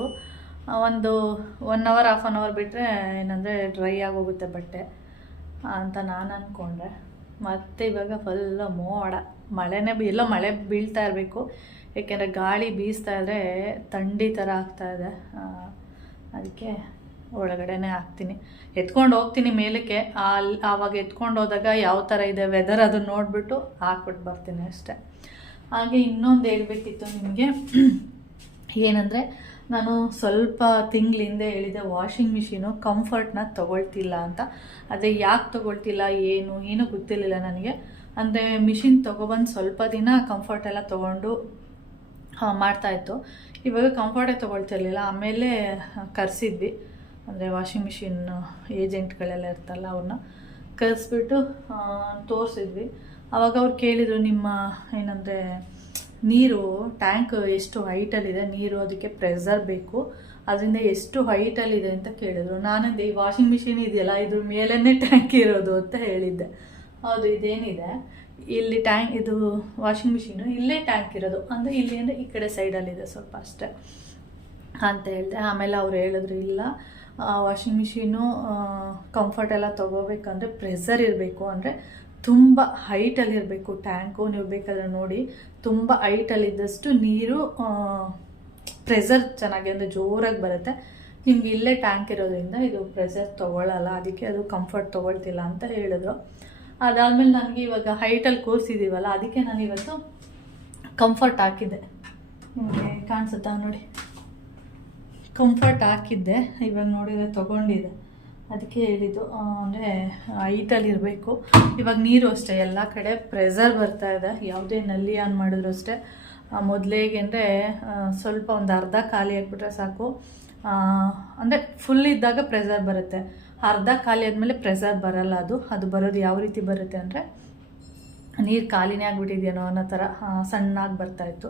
ಒಂದು 1 ಅವರ್ 1/2 ಅವರ್ ಬಿಟ್ಟರೆ ಏನಂದರೆ ಡ್ರೈ ಆಗೋಗುತ್ತೆ ಬಟ್ಟೆ ಅಂತ ನಾನು ಅಂದ್ಕೊಂಡೆ. ಮತ್ತು ಇವಾಗ ಫುಲ್ಲು ಮೋಡ, ಮಳೆನೇ ಎಲ್ಲೋ ಮಳೆ ಬೀಳ್ತಾ ಇರಬೇಕು. ಏಕೆಂದರೆ ಗಾಳಿ ಬೀಸ್ತಾ ಇದ್ದರೆ ಥಂಡಿ ಥರ ಆಗ್ತಾಯಿದೆ. ಅದಕ್ಕೆ ಒಳಗಡೆನೇ ಹಾಕ್ತೀನಿ, ಎತ್ಕೊಂಡು ಹೋಗ್ತೀನಿ ಮೇಲಕ್ಕೆ. ಆವಾಗ ಎತ್ಕೊಂಡು ಹೋದಾಗ ಯಾವ ಥರ ಇದೆ ವೆದರ್ ಅದನ್ನು ನೋಡಿಬಿಟ್ಟು ಹಾಕ್ಬಿಟ್ಟು ಬರ್ತೀನಿ ಅಷ್ಟೆ. ಹಾಗೆ ಇನ್ನೊಂದು ಹೇಳ್ಬೇಕಿತ್ತು ನಿಮಗೆ, ಏನಂದರೆ ನಾನು ಸ್ವಲ್ಪ ತಿಂಗಳಿಂದೆ ಹೇಳಿದೆ ವಾಷಿಂಗ್ ಮಿಷಿನು ಕಂಫರ್ಟ್ನ ತೊಗೊಳ್ತಿಲ್ಲ ಅಂತ. ಅದೇ ಯಾಕೆ ತೊಗೊಳ್ತಿಲ್ಲ ಏನೂ ಗೊತ್ತಿರಲಿಲ್ಲ ನನಗೆ. ಅಂದರೆ ಮಿಷಿನ್ ತೊಗೊಬಂದು ಸ್ವಲ್ಪ ದಿನ ಕಂಫರ್ಟ್ ಎಲ್ಲ ತೊಗೊಂಡು ಮಾಡ್ತಾಯಿತ್ತು. ಇವಾಗ ಕಂಫರ್ಟೇ ತೊಗೊಳ್ತಿರ್ಲಿಲ್ಲ. ಆಮೇಲೆ ಕರೆಸಿದ್ವಿ, ಅಂದರೆ ವಾಷಿಂಗ್ ಮಿಷಿನ್ ಏಜೆಂಟ್ಗಳೆಲ್ಲ ಇರ್ತಲ್ಲ, ಅವ್ರನ್ನ ಕರೆಸ್ಬಿಟ್ಟು ತೋರಿಸಿದ್ವಿ. ಆವಾಗ ಅವ್ರು ಕೇಳಿದರು, ನಿಮ್ಮ ಏನಂದರೆ ನೀರು ಟ್ಯಾಂಕ್ ಎಷ್ಟು ಹೈಟಲ್ಲಿದೆ, ನೀರು ಅದಕ್ಕೆ ಪ್ರೆಷರ್ ಬೇಕು, ಅದರಿಂದ ಎಷ್ಟು ಹೈಟಲ್ಲಿದೆ ಅಂತ ಕೇಳಿದ್ರು. ನಾನಂದೆ ಈ ವಾಷಿಂಗ್ ಮಿಷಿನ್ ಇದೆಯಲ್ಲ ಇದ್ರ ಮೇಲೇ ಟ್ಯಾಂಕ್ ಇರೋದು ಅಂತ ಹೇಳಿದ್ದೆ. ಹೌದು, ಇದೇನಿದೆ ಇಲ್ಲಿ ಟ್ಯಾಂಕ್, ಇದು ವಾಷಿಂಗ್ ಮಿಷಿನು ಇಲ್ಲೇ ಟ್ಯಾಂಕ್ ಇರೋದು, ಅಂದರೆ ಇಲ್ಲಿ ಅಂದರೆ ಈ ಕಡೆ ಸೈಡಲ್ಲಿದೆ ಸ್ವಲ್ಪ ಅಷ್ಟೇ ಅಂತ ಹೇಳಿದೆ. ಆಮೇಲೆ ಅವ್ರು ಹೇಳಿದ್ರು, ಇಲ್ಲ ವಾಷಿಂಗ್ ಮಿಷಿನು ಕಂಫರ್ಟ್ ಎಲ್ಲ ತೊಗೋಬೇಕಂದ್ರೆ ಪ್ರೆಷರ್ ಇರಬೇಕು, ಅಂದರೆ ತುಂಬ ಹೈಟಲ್ಲಿರಬೇಕು ಟ್ಯಾಂಕು. ನೀವು ಬೇಕಾದರೆ ನೋಡಿ, ತುಂಬ ಹೈಟಲ್ಲಿದ್ದಷ್ಟು ನೀರು ಪ್ರೆಷರ್ ಚೆನ್ನಾಗಿ ಅಂದರೆ ಜೋರಾಗಿ ಬರುತ್ತೆ. ನಿಮ್ಗೆ ಇಲ್ಲೇ ಟ್ಯಾಂಕ್ ಇರೋದ್ರಿಂದ ಇದು ಪ್ರೆಷರ್ ತೊಗೊಳ್ಳಲ್ಲ, ಅದಕ್ಕೆ ಅದು ಕಂಫರ್ಟ್ ತೊಗೊಳ್ತಿಲ್ಲ ಅಂತ ಹೇಳಿದ್ರು. ಅದಾದಮೇಲೆ ನನಗೆ ಇವಾಗ ಹೈಟಲ್ಲಿ ಕೂರಿಸಿದ್ದೀವಲ್ಲ, ಅದಕ್ಕೆ ನಾನು ಇವತ್ತು ಕಂಫರ್ಟ್ ಹಾಕಿದ್ದೆ. ನಿಮಗೆ ಕಾಣಿಸುತ್ತಾ ನೋಡಿ, ಕಂಫರ್ಟ್ ಹಾಕಿದ್ದೆ. ಇವಾಗ ನೋಡಿದರೆ ತೊಗೊಂಡಿದೆ. ಅದಕ್ಕೆ ಹೇಳಿದ್ದು, ಅಂದರೆ ಹೈಟಲ್ಲಿರಬೇಕು. ಇವಾಗ ನೀರು ಅಷ್ಟೇ, ಎಲ್ಲ ಕಡೆ ಪ್ರೆಷರ್ ಬರ್ತಾ ಇದೆ. ಯಾವುದೇ ನಲ್ಲಿ ಆನ್ ಮಾಡಿದ್ರು ಅಷ್ಟೇ. ಮೊದಲೇಗೆ ಅಂದರೆ ಸ್ವಲ್ಪ ಒಂದು ಅರ್ಧ ಖಾಲಿ ಆಗಿಬಿಟ್ರೆ ಸಾಕು. ಅಂದರೆ ಫುಲ್ ಇದ್ದಾಗ ಪ್ರೆಷರ್ ಬರುತ್ತೆ, ಅರ್ಧ ಖಾಲಿ ಆದಮೇಲೆ ಪ್ರೆಷರ್ ಬರಲ್ಲ. ಅದು ಬರೋದು ಯಾವ ರೀತಿ ಬರುತ್ತೆ ಅಂದರೆ ನೀರು ಖಾಲಿನೇ ಆಗಿಬಿಟ್ಟಿದೆಯೋ ಅನ್ನೋ ಥರ ಸಣ್ಣಾಗಿ ಬರ್ತಾಯಿತ್ತು.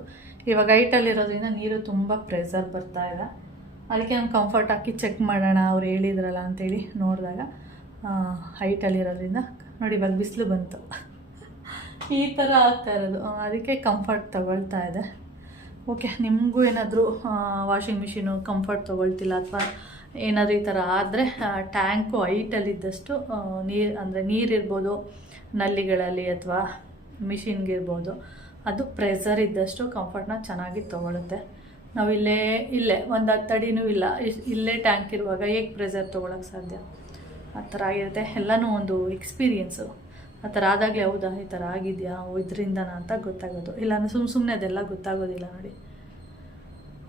ಇವಾಗ ಹೈಟಲ್ಲಿರೋದ್ರಿಂದ ನೀರು ತುಂಬ ಪ್ರೆಷರ್ ಬರ್ತಾ ಇದೆ. ಅದಕ್ಕೆ ನಾನು ಕಂಫರ್ಟ್ ಹಾಕಿ ಚೆಕ್ ಮಾಡೋಣ ಅವ್ರು ಹೇಳಿದ್ರಲ್ಲ ಅಂಥೇಳಿ ನೋಡಿದಾಗ ಹೈಟಲ್ಲಿರೋದ್ರಿಂದ ನೋಡಿ ಇವಾಗ ಬಿಸಿಲು ಬಂತು, ಈ ಥರ ಆಗ್ತಾ ಇರೋದು. ಅದಕ್ಕೆ ಕಂಫರ್ಟ್ ತೊಗೊಳ್ತಾ ಇದೆ. ಓಕೆ, ನಿಮಗೂ ಏನಾದರೂ ವಾಷಿಂಗ್ ಮಿಷಿನು ಕಂಫರ್ಟ್ ತೊಗೊಳ್ತಿಲ್ಲ ಅಥವಾ ಏನಾದರೂ ಈ ಥರ ಆದರೆ ಟ್ಯಾಂಕು ಹೈಟಲ್ಲಿದ್ದಷ್ಟು ನೀರು, ಅಂದರೆ ನೀರಿರ್ಬೋದು ನಲ್ಲಿಗಳಲ್ಲಿ ಅಥವಾ ಮಿಷಿನ್ಗಿರ್ಬೋದು, ಅದು ಪ್ರೆಷರ್ ಇದ್ದಷ್ಟು ಕಂಫರ್ಟ್ನ ಚೆನ್ನಾಗಿ ತೊಗೊಳುತ್ತೆ. ನಾವು ಇಲ್ಲೇ ಒಂದು 10 ಅಡಿನೂ ಇಲ್ಲ, ಇಲ್ಲೇ ಟ್ಯಾಂಕ್ ಇರುವಾಗ ಹೇಗೆ ಪ್ರೆಷರ್ ತೊಗೊಳಕ್ಕೆ ಸಾಧ್ಯ? ಆ ಥರ ಆಗಿರುತ್ತೆ. ಎಲ್ಲನೂ ಒಂದು ಎಕ್ಸ್ಪೀರಿಯೆನ್ಸು. ಆ ಥರ ಆದಾಗಲೇ ಹೌದಾ ಈ ಥರ ಆಗಿದೆಯಾ ಇದರಿಂದನ ಅಂತ ಗೊತ್ತಾಗೋದು. ಇಲ್ಲಾಂದರೆ ಸುಮ್ಮನೆ ಅದೆಲ್ಲ ಗೊತ್ತಾಗೋದಿಲ್ಲ ನೋಡಿ.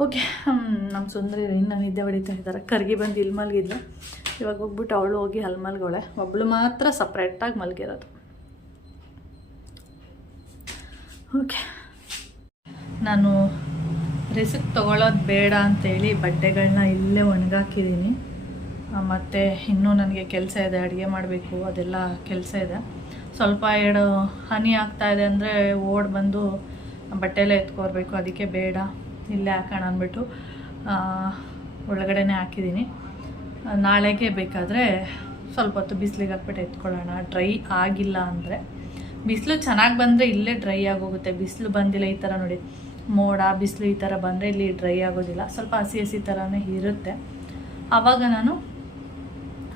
ಓಕೆ, ನಮ್ಮ ಸುಂದರಿ ಇನ್ನು ನಿದ್ದೆ ಹೊಡಿತಾ ಇದ್ದಾರೆ. ಕರ್ಗಿ ಬಂದು ಇಲ್ಲಿ ಮಲಗಿದ್ಲು, ಇವಾಗ ಹೋಗ್ಬಿಟ್ಟು ಅವಳು ಹೋಗಿ ಅಲ್ಲಿ ಮಲ್ಗೋಳೆ. ಒಬ್ಬಳು ಮಾತ್ರ ಸಪ್ರೇಟಾಗಿ ಮಲಗಿರೋದು. ಓಕೆ, ನಾನು ರಿಸ್ಕ್ ತೊಗೊಳ್ಳೋದು ಬೇಡ ಅಂತೇಳಿ ಬಟ್ಟೆಗಳನ್ನ ಇಲ್ಲೇ ಒಣಗಾಕಿದ್ದೀನಿ. ಮತ್ತು ಇನ್ನೂ ನನಗೆ ಕೆಲಸ ಇದೆ, ಅಡುಗೆ ಮಾಡಬೇಕು, ಅದೆಲ್ಲ ಕೆಲಸ ಇದೆ. ಸ್ವಲ್ಪ 2 ಹನಿ ಆಗ್ತಾಯಿದೆ ಅಂದರೆ ಓಡಿ ಬಂದು ಬಟ್ಟೆಲ್ಲ ಎತ್ಕೊರ್ಬೇಕು. ಅದಕ್ಕೆ ಬೇಡ ಇಲ್ಲೇ ಹಾಕೋಣ ಅಂದ್ಬಿಟ್ಟು ಒಳಗಡೆನೇ ಹಾಕಿದ್ದೀನಿ. ನಾಳೆಗೆ ಬೇಕಾದರೆ ಸ್ವಲ್ಪ ಹೊತ್ತು ಬಿಸಿಲಿಗೆ ಹಾಕ್ಬಿಟ್ಟು ಎತ್ಕೊಳ್ಳೋಣ. ಡ್ರೈ ಆಗಿಲ್ಲ ಅಂದರೆ, ಬಿಸಿಲು ಚೆನ್ನಾಗಿ ಬಂದರೆ ಇಲ್ಲೇ ಡ್ರೈ ಆಗೋಗುತ್ತೆ. ಬಿಸಿಲು ಬಂದಿಲ್ಲ, ಈ ಥರ ನೋಡಿ ಮೋಡ ಬಿಸಿಲು ಈ ಥರ ಬಂದರೆ ಇಲ್ಲಿ ಡ್ರೈ ಆಗೋದಿಲ್ಲ, ಸ್ವಲ್ಪ ಹಸಿ ಹಸಿ ಥರನೇ ಇರುತ್ತೆ. ಆವಾಗ ನಾನು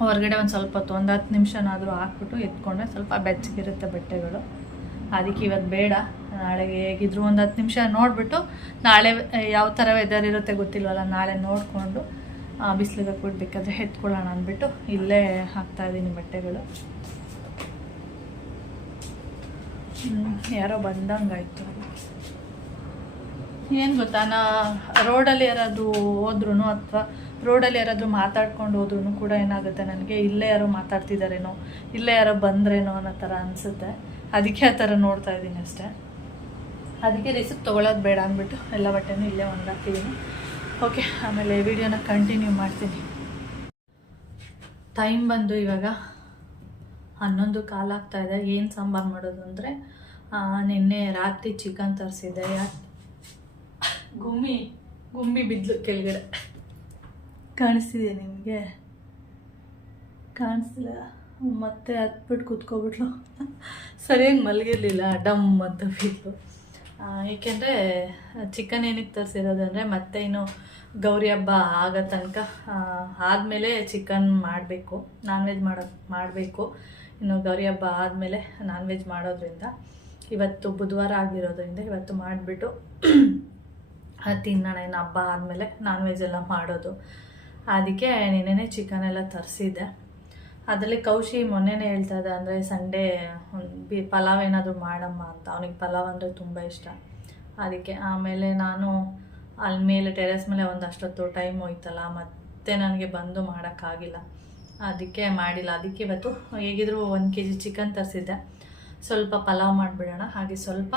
ಹೊರಗಡೆ ಒಂದು ಸ್ವಲ್ಪ ಹೊತ್ತು 10 ನಿಮಿಷನಾದರೂ ಹಾಕ್ಬಿಟ್ಟು ಎತ್ಕೊಂಡ್ರೆ ಸ್ವಲ್ಪ ಬೆಚ್ಚಗಿರುತ್ತೆ ಬಟ್ಟೆಗಳು. ಅದಕ್ಕೆ ಇವತ್ತು ಬೇಡ, ನಾಳೆಗೆ ಹೇಗಿದ್ರು 10 ನಿಮಿಷ ನೋಡಿಬಿಟ್ಟು ನಾಳೆ ಯಾವ ಥರ ವೆದರ್ ಇರುತ್ತೆ ಗೊತ್ತಿಲ್ವಲ್ಲ, ನಾಳೆ ನೋಡಿಕೊಂಡು ಬಿಸಿಲಿಗೆ ಹಾಕ್ಬಿಡ್ಬೇಕಾದ್ರೆ ಎತ್ಕೊಳ್ಳೋಣ ಅಂದ್ಬಿಟ್ಟು ಇಲ್ಲೇ ಹಾಕ್ತಾಯಿದ್ದೀನಿ ಬಟ್ಟೆಗಳು. ಯಾರೋ ಬಂದಂಗಾಯಿತು. ಏನು ಗೊತ್ತಾ, ರೋಡಲ್ಲಿ ಯಾರಾದರೂ ಹೋದ್ರೂ ಅಥವಾ ರೋಡಲ್ಲಿ ಯಾರಾದರೂ ಮಾತಾಡ್ಕೊಂಡು ಹೋದ್ರೂ ಕೂಡ ಏನಾಗುತ್ತೆ, ನನಗೆ ಇಲ್ಲೇ ಯಾರೋ ಮಾತಾಡ್ತಿದ್ದಾರೇನೋ, ಇಲ್ಲೇ ಯಾರೋ ಬಂದ್ರೇನೋ ಅನ್ನೋ ಥರ ಅನಿಸುತ್ತೆ. ಅದಕ್ಕೆ ಆ ಥರ ನೋಡ್ತಾ ಇದ್ದೀನಿ ಅಷ್ಟೇ. ಅದಕ್ಕೆ ರಿಸ್ಕ್ ತೊಗೊಳ್ಳೋದು ಬೇಡ ಅಂದ್ಬಿಟ್ಟು ಎಲ್ಲ ಬಟ್ಟೆನೂ ಇಲ್ಲೇ ಒಣಗಾಕಿದ್ದೀನಿ. ಓಕೆ, ಆಮೇಲೆ ವಿಡಿಯೋನ ಕಂಟಿನ್ಯೂ ಮಾಡ್ತೀನಿ. ಟೈಮ್ ಬಂದು ಇವಾಗ 11:15 ಆಗ್ತಾಯಿದೆ. ಏನು ಸಾಂಬಾರು ಮಾಡೋದು ಅಂದರೆ, ನಿನ್ನೆ ರಾತ್ರಿ ಚಿಕನ್ ತರಿಸಿದ್ದೆ. ಗುಮ್ಮಿ ಬಿದ್ಲು ಕೆಳಗಡೆ, ಕಾಣಿಸ್ತಿದೆ ನಿಮಗೆ? ಕಾಣಿಸ್ತಿಲ್ಲ. ಮತ್ತೆ ಹತ್ಬಿಟ್ಟು ಕೂತ್ಕೊಬಿಟ್ಲು, ಸರಿಯಾಗಿ ಮಲಗಿರಲಿಲ್ಲ, ಡಮ್ ಅಂತ ಬಿದ್ಲು. ಏಕೆಂದರೆ ಚಿಕನ್ ಏನಕ್ಕೆ ತರಿಸಿರೋದು ಅಂದರೆ, ಮತ್ತೆ ಇನ್ನು ಗೌರಿ ಹಬ್ಬ ಆಗೋ ತನಕ ಆದಮೇಲೆ ಚಿಕನ್ ಮಾಡಬೇಕು, ನಾನ್ ವೆಜ್ ಮಾಡಬೇಕು. ಇನ್ನು ಗೌರಿ ಹಬ್ಬ ಆದಮೇಲೆ ನಾನ್ ವೆಜ್ ಮಾಡೋದ್ರಿಂದ, ಇವತ್ತು ಬುಧವಾರ ಆಗಿರೋದ್ರಿಂದ ಇವತ್ತು ಮಾಡಿಬಿಟ್ಟು ತಿನ್ನೋಣ. ಇನ್ನು ಹಬ್ಬ ಆದಮೇಲೆ ನಾನ್ ವೆಜ್ ಎಲ್ಲ ಮಾಡೋದು. ಅದಕ್ಕೆ ನೆನ್ನೆನೇ ಚಿಕನ್ ಎಲ್ಲ ತರಿಸಿದ್ದೆ. ಅದರಲ್ಲಿ ಕೌಶಿ ಮೊನ್ನೆನೇ ಹೇಳ್ತಾ ಇದ್ದ, ಅಂದರೆ ಸಂಡೇ ಪಲಾವ್ ಏನಾದರೂ ಮಾಡಮ್ಮ ಅಂತ. ಅವನಿಗೆ ಪಲಾವ್ ಅಂದರೆ ತುಂಬ ಇಷ್ಟ. ಅದಕ್ಕೆ ಆಮೇಲೆ ನಾನು ಅಲ್ಲಿ ಮೇಲೆ ಟೆರೆಸ್ ಮೇಲೆ ಒಂದಷ್ಟೊತ್ತು ಟೈಮ್ ಹೋಯ್ತಲ್ಲ, ಮತ್ತೆ ನನಗೆ ಬಂದು ಮಾಡೋಕ್ಕಾಗಿಲ್ಲ, ಅದಕ್ಕೆ ಮಾಡಿಲ್ಲ. ಅದಕ್ಕೆ ಇವತ್ತು ಹೇಗಿದ್ರು 1 kg ಚಿಕನ್ ತರಿಸಿದ್ದೆ. ಸ್ವಲ್ಪ ಪಲಾವ್ ಮಾಡಿಬಿಡೋಣ, ಹಾಗೆ ಸ್ವಲ್ಪ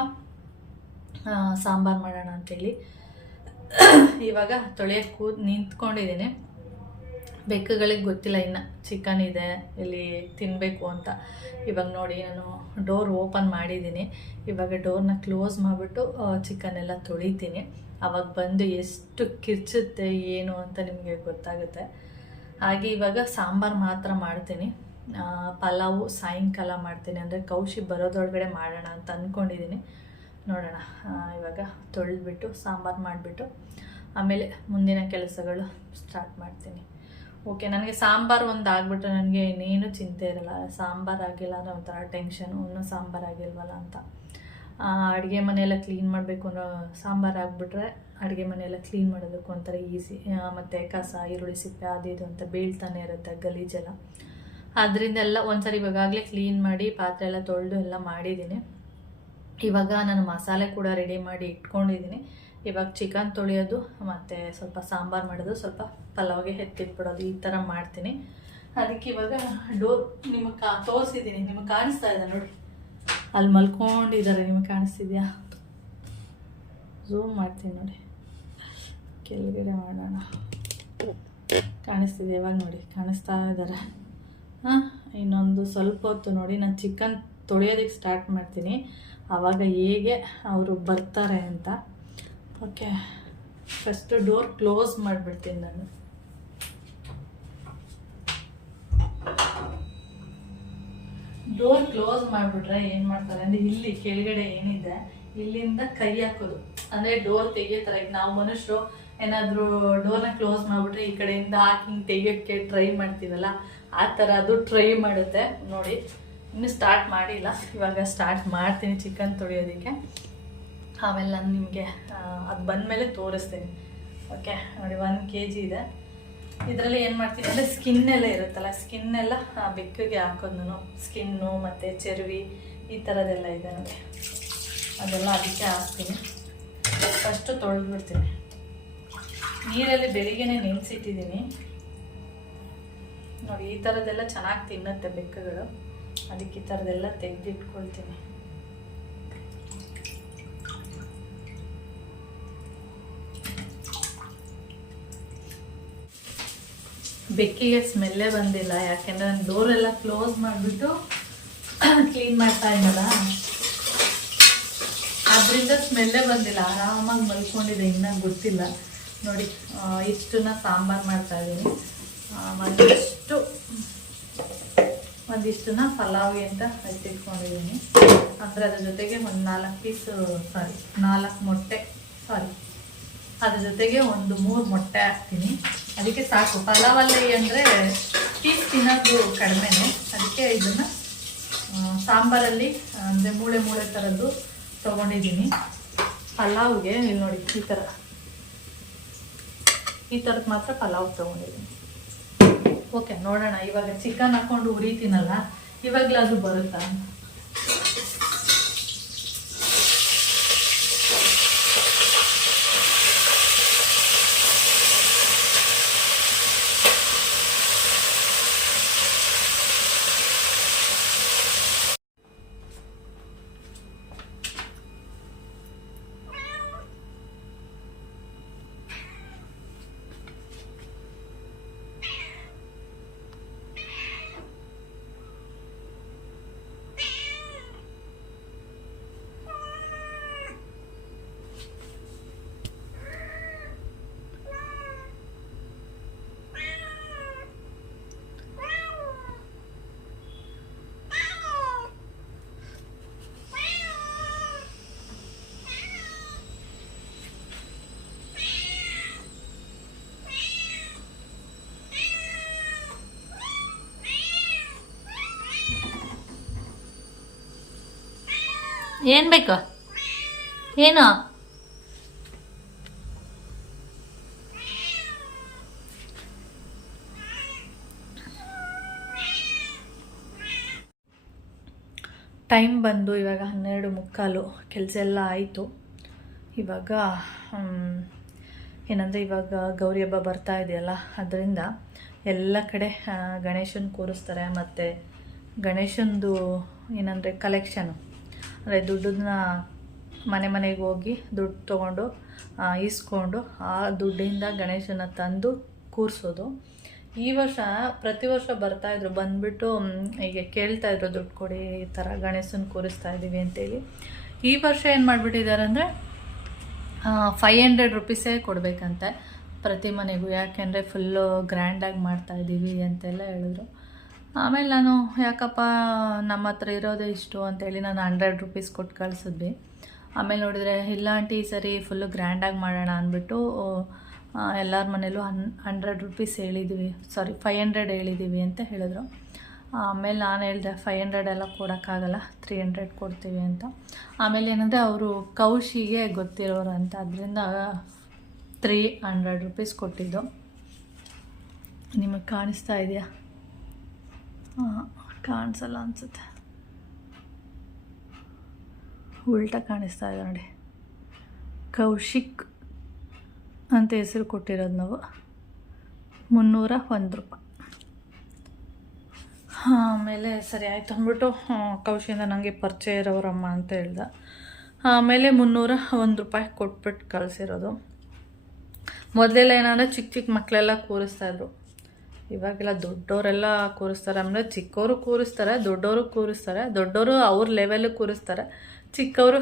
ಸಾಂಬಾರು ಮಾಡೋಣ ಅಂಥೇಳಿ ಇವಾಗ ತೊಳೆಯೋಕ್ಕೆ ನಿಂತ್ಕೊಂಡಿದ್ದೀನಿ. ಬೆಕ್ಕುಗಳಿಗೆ ಗೊತ್ತಿಲ್ಲ ಇನ್ನು ಚಿಕನ್ ಇದೆ, ಇಲ್ಲಿ ತಿನ್ನಬೇಕು ಅಂತ. ಇವಾಗ ನೋಡಿ, ನಾನು ಡೋರ್ ಓಪನ್ ಮಾಡಿದ್ದೀನಿ. ಇವಾಗ ಡೋರ್ನ ಕ್ಲೋಸ್ ಮಾಡಿಬಿಟ್ಟು ಚಿಕನ್ ಎಲ್ಲ ತೊಳಿತೀನಿ. ಆವಾಗ ಬಂದು ಎಷ್ಟು ಕಿರ್ಚುತ್ತೆ ಏನು ಅಂತ ನಿಮಗೆ ಗೊತ್ತಾಗುತ್ತೆ. ಹಾಗೆ ಇವಾಗ ಸಾಂಬಾರು ಮಾತ್ರ ಮಾಡ್ತೀನಿ. ಪಲಾವು ಸಾಯಂಕಾಲ ಮಾಡ್ತೀನಿ, ಅಂದರೆ ಕೌಶಿ ಬರೋದೊಳಗಡೆ ಮಾಡೋಣ ಅಂತ ಅಂದ್ಕೊಂಡಿದ್ದೀನಿ. ನೋಡೋಣ. ಇವಾಗ ತೊಳೆದ್ಬಿಟ್ಟು ಸಾಂಬಾರು ಮಾಡಿಬಿಟ್ಟು ಆಮೇಲೆ ಮುಂದಿನ ಕೆಲಸಗಳು ಸ್ಟಾರ್ಟ್ ಮಾಡ್ತೀನಿ. ಓಕೆ, ನನಗೆ ಸಾಂಬಾರು ಒಂದು ಆಗಿಬಿಟ್ರೆ ನನಗೆ ಇನ್ನೇನು ಚಿಂತೆ ಇರಲ್ಲ. ಸಾಂಬಾರು ಆಗಿಲ್ಲ ಅಂದರೆ ಒಂಥರ ಟೆನ್ಷನು, ಇನ್ನೂ ಸಾಂಬಾರು ಆಗಿಲ್ವಲ್ಲ ಅಂತ. ಅಡುಗೆ ಮನೆಯೆಲ್ಲ ಕ್ಲೀನ್ ಮಾಡಬೇಕು ಅನ್ನೋ ಸಾಂಬಾರು ಆಗಿಬಿಟ್ರೆ ಅಡುಗೆ ಮನೆಯೆಲ್ಲ ಕ್ಲೀನ್ ಮಾಡೋದಕ್ಕೆ ಒಂಥರ ಈಸಿ. ಮತ್ತು ಕಸ, ಈರುಳ್ಳಿ ಸಿಪ್ಪೆ ಅದು ಇದು ಅಂತ ಬೀಳ್ತಾನೆ ಇರುತ್ತೆ ಗಲೀಜೆಲ್ಲ. ಅದರಿಂದ ಎಲ್ಲ ಒಂದ್ಸರಿ ಇವಾಗಲೇ ಕ್ಲೀನ್ ಮಾಡಿ ಪಾತ್ರೆ ಎಲ್ಲ ತೊಳೆದು ಎಲ್ಲ ಮಾಡಿದ್ದೀನಿ. ಇವಾಗ ನಾನು ಮಸಾಲೆ ಕೂಡ ರೆಡಿ ಮಾಡಿ ಇಟ್ಕೊಂಡಿದ್ದೀನಿ. ಇವಾಗ ಚಿಕನ್ ತೊಳೆಯೋದು ಮತ್ತು ಸ್ವಲ್ಪ ಸಾಂಬಾರು ಮಾಡೋದು, ಸ್ವಲ್ಪ ಪಲಾವ್ಗೆ ಎತ್ತಿಟ್ಬಿಡೋದು, ಈ ಥರ ಮಾಡ್ತೀನಿ. ಅದಕ್ಕೆ ಇವಾಗ ಡೋರ್ ನಿಮಗೆ ತೋರಿಸಿದ್ದೀನಿ, ನಿಮಗೆ ಕಾಣಿಸ್ತಾ ಇದೆ ನೋಡಿ, ಅಲ್ಲಿ ಮಲ್ಕೊಂಡಿದ್ದಾರೆ. ನಿಮಗೆ ಕಾಣಿಸ್ತಿದ್ಯಾ? ಝೂಮ್ ಮಾಡ್ತೀನಿ ನೋಡಿ, ಕೆಳಗಡೆ ಮಾಡೋಣ. ಕಾಣಿಸ್ತಿದೆ ಇವಾಗ ನೋಡಿ, ಕಾಣಿಸ್ತಾ ಇದ್ದಾರೆ. ಇನ್ನೊಂದು ಸ್ವಲ್ಪ ಹೊತ್ತು ನೋಡಿ, ನಾನು ಚಿಕನ್ ತೊಳೆಯೋದಕ್ಕೆ ಸ್ಟಾರ್ಟ್ ಮಾಡ್ತೀನಿ, ಆವಾಗ ಹೇಗೆ ಅವರು ಬರ್ತಾರೆ ಅಂತ. ಓಕೆ, ಫಸ್ಟು ಡೋರ್ ಕ್ಲೋಸ್ ಮಾಡಿಬಿಡ್ತೀನಿ ನಾನು. ಡೋರ್ ಕ್ಲೋಸ್ ಮಾಡಿಬಿಟ್ರೆ ಏನು ಮಾಡ್ತಾರೆ ಅಂದರೆ, ಇಲ್ಲಿ ಕೆಳಗಡೆ ಏನಿದೆ ಇಲ್ಲಿಂದ ಕೈ ಹಾಕೋದು, ಅಂದರೆ ಡೋರ್ ತೆಗಿಯೋ ಥರ. ಈಗ ನಾವು ಮನುಷ್ಯರು ಏನಾದರೂ ಡೋರ್ನ ಕ್ಲೋಸ್ ಮಾಡಿಬಿಟ್ರೆ ಈ ಕಡೆಯಿಂದ ಹಾಕಿ ತೆಗಿಯೋಕ್ಕೆ ಟ್ರೈ ಮಾಡ್ತೀವಲ್ಲ, ಆ ಥರ ಅದು ಟ್ರೈ ಮಾಡುತ್ತೆ. ನೋಡಿ, ಇನ್ನೂ ಸ್ಟಾರ್ಟ್ ಮಾಡಿಲ್ಲ, ಇವಾಗ ಸ್ಟಾರ್ಟ್ ಮಾಡ್ತೀನಿ ಚಿಕನ್ ತೊಳೆಯೋದಕ್ಕೆ. ಆಮೇಲೆ ನಾನು ನಿಮಗೆ ಅದು ಬಂದಮೇಲೆ ತೋರಿಸ್ತೀನಿ. ಓಕೆ ನೋಡಿ, 1 kg ಇದೆ. ಇದರಲ್ಲಿ ಏನು ಮಾಡ್ತೀನಿ ಅಂದರೆ, ಸ್ಕಿನ್ನೆಲ್ಲ ಇರುತ್ತಲ್ಲ, ಸ್ಕಿನ್ನೆಲ್ಲ ಬೆಕ್ಕಿಗೆ ಹಾಕೋದು ನಾನು. ಸ್ಕಿನ್ನು ಮತ್ತು ಚರ್ವಿ ಈ ಥರದ್ದೆಲ್ಲ ಇದೆ ನನಗೆ, ಅದೆಲ್ಲ ಅದಕ್ಕೆ ಹಾಕ್ತೀನಿ. ಫಸ್ಟು ತೊಳೆದ್ಬಿಡ್ತೀನಿ. ನೀರಲ್ಲಿ ಬೆಳಿಗ್ಗೆನೇ ನೆನೆಸಿಟ್ಟಿದ್ದೀನಿ ನೋಡಿ. ಈ ಥರದ್ದೆಲ್ಲ ಚೆನ್ನಾಗಿ ತಿನ್ನುತ್ತೆ ಬೆಕ್ಕುಗಳು, ಅದಕ್ಕೆ ಈ ಥರದ್ದೆಲ್ಲ ತೆಗೆದಿಟ್ಕೊಳ್ತೀನಿ. ಬೆಕ್ಕಿಗೆ ಸ್ಮೆಲ್ಲೇ ಬಂದಿಲ್ಲ, ಯಾಕೆಂದರೆ ನಾನು ಡೋರೆಲ್ಲ ಕ್ಲೋಸ್ ಮಾಡಿಬಿಟ್ಟು ಕ್ಲೀನ್ ಮಾಡ್ತಾ ಇದ್ದಲ್ಲ, ಅದರಿಂದ ಸ್ಮೆಲ್ಲೇ ಬಂದಿಲ್ಲ. ಆರಾಮಾಗಿ ಮಲ್ಕೊಂಡಿದೆ. ಇನ್ನೂ ಗೊತ್ತಿಲ್ಲ ನೋಡಿ. ಇಷ್ಟನ್ನ ಸಾಂಬಾರು ಮಾಡ್ತಾಯಿದ್ದೀನಿ. ಒಂದಿಷ್ಟನ್ನ ಪಲಾವ್ಗೆ ಅಂತ ಎತ್ತಿಟ್ಕೊಂಡಿದ್ದೀನಿ. ಅಂದರೆ ಅದ್ರ ಜೊತೆಗೆ ಒಂದು 4 ಮೊಟ್ಟೆ, ಅದ್ರ ಜೊತೆಗೆ ಒಂದು 3 ಮೊಟ್ಟೆ ಹಾಕ್ತೀನಿ. ಅದಕ್ಕೆ ಸಾಕು. ಪಲಾವಲ್ಲಿ ಅಂದರೆ ಪೀಸ್ ತಿನ್ನೋದು ಕಡಿಮೆನೆ, ಅದಕ್ಕೆ ಇದನ್ನು ಸಾಂಬಾರಲ್ಲಿ ಅಂದರೆ ಮೂಳೆ ಥರದ್ದು ತೊಗೊಂಡಿದ್ದೀನಿ. ಪಲಾವ್ಗೆ ಇಲ್ಲಿ ನೋಡಿ, ಈ ಥರದ್ದು ಮಾತ್ರ ಪಲಾವ್ ತೊಗೊಂಡಿದ್ದೀನಿ. ಓಕೆ, ನೋಡೋಣ. ಇವಾಗ ಚಿಕನ್ ಹಾಕ್ಕೊಂಡು ಉರಿತೀನಲ್ಲ, ಇವಾಗಲೂ ಅದು ಬರುತ್ತಾ? ಏನು ಬೇಕು? ಏನು? ಟೈಮ್ ಬಂದು ಇವಾಗ 12:45. ಕೆಲಸ ಎಲ್ಲ ಆಯಿತು. ಇವಾಗ ಏನಂದರೆ ಇವಾಗ ಗೌರಿ ಹಬ್ಬ ಬರ್ತಾ ಇದೆಯಲ್ಲ, ಅದರಿಂದ ಎಲ್ಲ ಕಡೆ ಗಣೇಶನ ಕೂರಿಸ್ತಾರೆ. ಮತ್ತು ಗಣೇಶಂದು ಏನಂದರೆ ಕಲೆಕ್ಷನು, ಅಂದರೆ ದುಡ್ಡನ್ನ ಮನೆಗೆ ಹೋಗಿ ದುಡ್ಡು ತೊಗೊಂಡು ಇಸ್ಕೊಂಡು ಆ ದುಡ್ಡಿಂದ ಗಣೇಶನ ತಂದು ಕೂರಿಸೋದು. ಈ ವರ್ಷ ಪ್ರತಿ ವರ್ಷ ಬರ್ತಾಯಿದ್ರು, ಬಂದುಬಿಟ್ಟು ಹೀಗೆ ಕೇಳ್ತಾಯಿದ್ರು, ದುಡ್ಡು ಕೊಡಿ, ಈ ಥರ ಗಣೇಶನ ಕೂರಿಸ್ತಾ ಇದ್ದೀವಿ ಅಂತೇಳಿ. ಈ ವರ್ಷ ಏನು ಮಾಡಿಬಿಟ್ಟಿದ್ದಾರೆ ಅಂದರೆ 500 ರೂಪೀಸೇ ಕೊಡಬೇಕಂತೆ ಪ್ರತಿ ಮನೆಗೂ, ಯಾಕೆಂದರೆ ಫುಲ್ಲು ಗ್ರ್ಯಾಂಡಾಗಿ ಮಾಡ್ತಾಯಿದ್ದೀವಿ ಅಂತೆಲ್ಲ ಹೇಳಿದ್ರು. ಆಮೇಲೆ ನಾನು ಯಾಕಪ್ಪ, ನಮ್ಮ ಹತ್ರ ಇರೋದೇ ಇಷ್ಟು ಅಂತೇಳಿ ನಾನು 100 ರೂಪೀಸ್ ಕೊಟ್ಟು ಕಳಿಸಿದ್ವಿ. ಆಮೇಲೆ ನೋಡಿದರೆ ಇಲ್ಲ ಆಂಟಿ, ಈ ಸರಿ ಫುಲ್ಲು ಗ್ರ್ಯಾಂಡಾಗಿ ಮಾಡೋಣ ಅಂದ್ಬಿಟ್ಟು ಎಲ್ಲರ ಮನೇಲೂ 100 ರೂಪೀಸ್ ಹೇಳಿದ್ವಿ, 500 ಹೇಳಿದ್ದೀವಿ ಅಂತ ಹೇಳಿದ್ರು. ಆಮೇಲೆ ನಾನು ಹೇಳಿದೆ 500 ಎಲ್ಲ ಕೊಡೋಕ್ಕಾಗಲ್ಲ, 300 ಕೊಡ್ತೀವಿ ಅಂತ. ಆಮೇಲೆ ಏನಂದರೆ ಅವರು ಕೌಶಿಗೆ ಗೊತ್ತಿರೋರು ಅಂತ, ಅದರಿಂದ 300 ರೂಪೀಸ್ ಕೊಟ್ಟಿದ್ದು. ನಿಮಗೆ ಕಾಣಿಸ್ತಾ ಇದೆಯಾ? ಕಾಣಿಸಲ್ಲ ಅನಿಸುತ್ತೆ, ಉಲ್ಟಾ ಕಾಣಿಸ್ತಾ ಇದೆ ನೋಡಿ. ಕೌಶಿಕ್ ಅಂತ ಹೆಸರು ಕೊಟ್ಟಿರೋದು ನಾವು. 301 ರೂಪಾಯಿ. ಆಮೇಲೆ ಸರಿ ಆಯಿತು ಅಂದ್ಬಿಟ್ಟು ಕೌಶಿಯಿಂದ ನನಗೆ ಪರಿಚಯ ಇರೋರಮ್ಮ ಅಂತ ಹೇಳ್ದೆ. ಆಮೇಲೆ 301 ರೂಪಾಯಿ ಕೊಟ್ಬಿಟ್ಟು ಕಳಿಸಿರೋದು. ಮೊದಲೆಲ್ಲ ಏನಂದರೆ ಚಿಕ್ಕ ಮಕ್ಕಳೆಲ್ಲ ಕೂರಿಸ್ತಾಯಿದ್ರು, ಇವಾಗೆಲ್ಲ ದೊಡ್ಡವರೆಲ್ಲ ಕೂರಿಸ್ತಾರೆ. ಅಂದರೆ ಚಿಕ್ಕವರು ಕೂರಿಸ್ತಾರೆ, ದೊಡ್ಡವರು ಕೂರಿಸ್ತಾರೆ. ದೊಡ್ಡವರು ಅವ್ರ ಲೆವೆಲಿಗೆ ಕೂರಿಸ್ತಾರೆ, ಚಿಕ್ಕವರು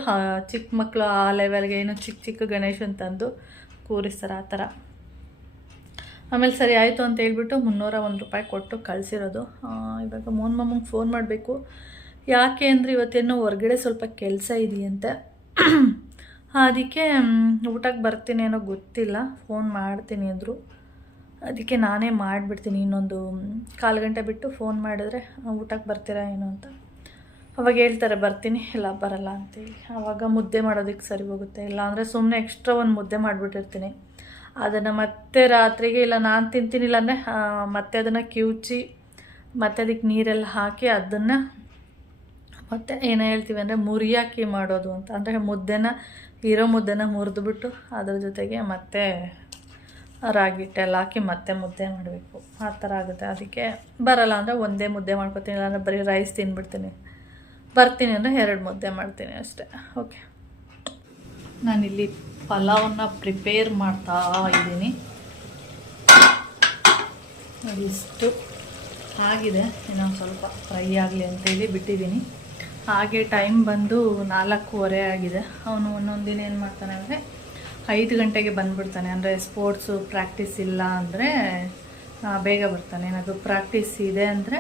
ಚಿಕ್ಕ ಮಕ್ಕಳು ಆ ಲೆವೆಲ್ಗೆ ಏನು ಚಿಕ್ಕ ಗಣೇಶನ ತಂದು ಕೂರಿಸ್ತಾರೆ, ಆ ಥರ. ಆಮೇಲೆ ಸರಿ ಆಯಿತು ಅಂತ ಹೇಳ್ಬಿಟ್ಟು 301 ರೂಪಾಯಿ ಕೊಟ್ಟು ಕಳಿಸಿರೋದು. ಇವಾಗ ಮೋಹನ್ ಮಾಮಂಗೆ ಫೋನ್ ಮಾಡಬೇಕು. ಯಾಕೆ ಅಂದರೆ ಇವತ್ತೇನೋ ಹೊರಗಡೆ ಸ್ವಲ್ಪ ಕೆಲಸ ಇದೆಯಂತೆ, ಅದಕ್ಕೆ ಊಟಕ್ಕೆ ಬರ್ತೀನಿ ಏನೋ ಗೊತ್ತಿಲ್ಲ, ಫೋನ್ ಮಾಡ್ತೀನಿ ಅಂದರು. ಅದಕ್ಕೆ ನಾನೇ ಮಾಡಿಬಿಡ್ತೀನಿ, ಇನ್ನೊಂದು 1/4 ಗಂಟೆ ಬಿಟ್ಟು ಫೋನ್ ಮಾಡಿದ್ರೆ ಊಟಕ್ಕೆ ಬರ್ತೀರಾ ಏನು ಅಂತ. ಅವಾಗ ಹೇಳ್ತಾರೆ ಬರ್ತೀನಿ, ಇಲ್ಲ ಬರಲ್ಲ ಅಂತೇಳಿ. ಆವಾಗ ಮುದ್ದೆ ಮಾಡೋದಕ್ಕೆ ಸರಿ ಹೋಗುತ್ತೆ. ಇಲ್ಲ ಅಂದರೆ ಸುಮ್ಮನೆ ಎಕ್ಸ್ಟ್ರಾ ಒಂದು ಮುದ್ದೆ ಮಾಡಿಬಿಟ್ಟಿರ್ತೀನಿ, ಅದನ್ನು ಮತ್ತೆ ರಾತ್ರಿಗೆ ಇಲ್ಲ ನಾನು ತಿಂತೀನಿ, ಇಲ್ಲಾಂದರೆ ಮತ್ತೆ ಅದನ್ನು ಕಿವುಚಿ ಮತ್ತು ಅದಕ್ಕೆ ನೀರೆಲ್ಲ ಹಾಕಿ ಅದನ್ನು ಮತ್ತು ಏನು ಹೇಳ್ತೀವಿ ಅಂದರೆ ಮುರಿಯಾಕಿ ಮಾಡೋದು ಅಂತ. ಅಂದರೆ ಇರೋ ಮುದ್ದೆನ ಮುರಿದ್ಬಿಟ್ಟು ಅದ್ರ ಜೊತೆಗೆ ಮತ್ತೆ ರಾಗಿ ಹಿಟ್ಟೆಲ್ಲ ಹಾಕಿ ಮತ್ತೆ ಮುದ್ದೆ ಮಾಡಬೇಕು, ಆ ಥರ ಆಗುತ್ತೆ. ಅದಕ್ಕೆ ಬರಲ್ಲ ಅಂದರೆ ಒಂದೇ ಮುದ್ದೆ ಮಾಡ್ಕೊತೀನಿ, ಇಲ್ಲಾಂದರೆ ಬರೀ ರೈಸ್ ತಿಂದ್ಬಿಡ್ತೀನಿ. ಬರ್ತೀನಿ ಅಂದರೆ 2 ಮುದ್ದೆ ಮಾಡ್ತೀನಿ ಅಷ್ಟೇ. ಓಕೆ, ನಾನಿಲ್ಲಿ ಪಲಾವನ್ನು ಪ್ರಿಪೇರ್ ಮಾಡ್ತಾ ಇದ್ದೀನಿ. ನೋಡಿ ಇಷ್ಟು ಆಗಿದೆ, ಇನ್ನೊಂದು ಸ್ವಲ್ಪ ಫ್ರೈ ಆಗಲಿ ಅಂತೇಳಿ ಬಿಟ್ಟಿದ್ದೀನಿ. ಹಾಗೆ ಟೈಮ್ ಬಂದು 4:15 ಆಗಿದೆ. ಅವನು ಒಂದೊಂದು ದಿನ ಏನು ಮಾಡ್ತಾನೆ ಅಂದರೆ 5 ಗಂಟೆಗೆ ಬಂದುಬಿಡ್ತಾನೆ. ಅಂದರೆ ಸ್ಪೋರ್ಟ್ಸು ಪ್ರಾಕ್ಟೀಸ್ ಇಲ್ಲ ಅಂದರೆ ಬೇಗ ಬರ್ತಾನೆ. ಏನಾದರೂ ಪ್ರಾಕ್ಟೀಸ್ ಇದೆ ಅಂದರೆ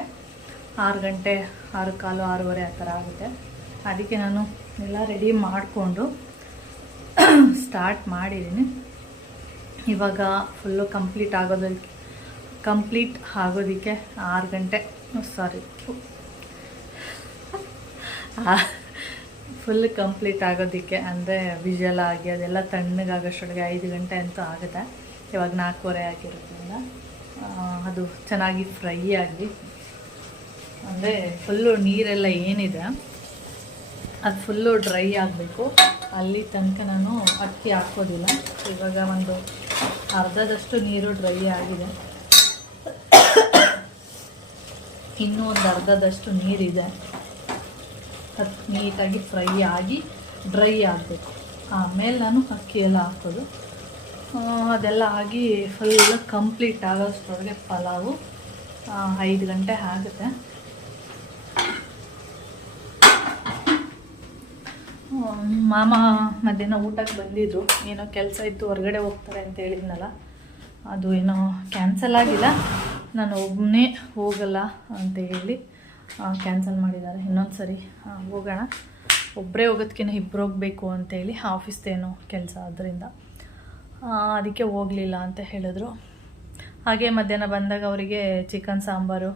6 ಗಂಟೆ, 6:15, 6:30 ಆ ಥರ ಆಗುತ್ತೆ. ಅದಕ್ಕೆ ನಾನು ಎಲ್ಲ ರೆಡಿ ಮಾಡಿಕೊಂಡು ಸ್ಟಾರ್ಟ್ ಮಾಡಿದ್ದೀನಿ. ಇವಾಗ ಫುಲ್ಲು ಕಂಪ್ಲೀಟ್ ಆಗೋದಕ್ಕೆ 6 ಗಂಟೆ, ಫುಲ್ ಕಂಪ್ಲೀಟ್ ಆಗೋದಕ್ಕೆ ಅಂದರೆ ವಿಜುವಲ್ ಆಗಿ ಅದೆಲ್ಲ ತಣ್ಣಗಾಗೋಷ್ಟೊಳಗೆ 5 ಗಂಟೆ ಅಂತೂ ಆಗುತ್ತೆ. ಇವಾಗ 4:15 ಆಗಿರೋದ್ರಿಂದ ಅದು ಚೆನ್ನಾಗಿ ಫ್ರೈ ಆಗಿ, ಅಂದರೆ ಫುಲ್ಲು ನೀರೆಲ್ಲ ಏನಿದೆ ಅದು ಫುಲ್ಲು ಡ್ರೈ ಆಗಬೇಕು. ಅಲ್ಲಿ ತನಕ ನಾನು ಅಕ್ಕಿ ಹಾಕೋದಿಲ್ಲ. ಇವಾಗ ಒಂದು ಅರ್ಧದಷ್ಟು ನೀರು ಡ್ರೈ ಆಗಿದೆ, ಇನ್ನೂ ಒಂದು ಅರ್ಧದಷ್ಟು ನೀರಿದೆ. ಅದು ನೀಟಾಗಿ ಫ್ರೈ ಆಗಿ ಡ್ರೈ ಆಗಬೇಕು. ಆಮೇಲೆ ನಾನು ಅಕ್ಕಿ ಎಲ್ಲ ಹಾಕೋದು. ಅದೆಲ್ಲ ಆಗಿ ಫುಲ್ ಕಂಪ್ಲೀಟ್ ಆಗೋಷ್ಟರೊಳಗೆ ಪಲಾವು 5 ಗಂಟೆ ಆಗುತ್ತೆ. ಮಾಮ ಮಧ್ಯಾಹ್ನ ಊಟಕ್ಕೆ ಬಂದಿದ್ರು. ಏನೋ ಕೆಲಸ ಇತ್ತು, ಹೊರಗಡೆ ಹೋಗ್ತಾರೆ ಅಂತ ಹೇಳಿದ್ನಲ್ಲ, ಅದು ಏನೋ ಕ್ಯಾನ್ಸಲ್ ಆಗಿಲ್ಲ. ನಾನು ಒಬ್ಬನೇ ಹೋಗಲ್ಲ ಅಂತ ಹೇಳಿ ಕ್ಯಾನ್ಸಲ್ ಮಾಡಿದ್ದಾರೆ. ಇನ್ನೊಂದು ಸರಿ ಹೋಗೋಣ, ಒಬ್ಬರೇ ಹೋಗೋದಕ್ಕಿಂತ ಇಬ್ಬರು ಹೋಗಬೇಕು ಅಂತೇಳಿ ಆಫೀಸ್ದೇನೋ ಕೆಲಸ, ಅದರಿಂದ ಅದಕ್ಕೆ ಹೋಗಲಿಲ್ಲ ಅಂತ ಹೇಳಿದ್ರು. ಹಾಗೆ ಮಧ್ಯಾಹ್ನ ಬಂದಾಗ ಅವರಿಗೆ ಚಿಕನ್ ಸಾಂಬಾರು,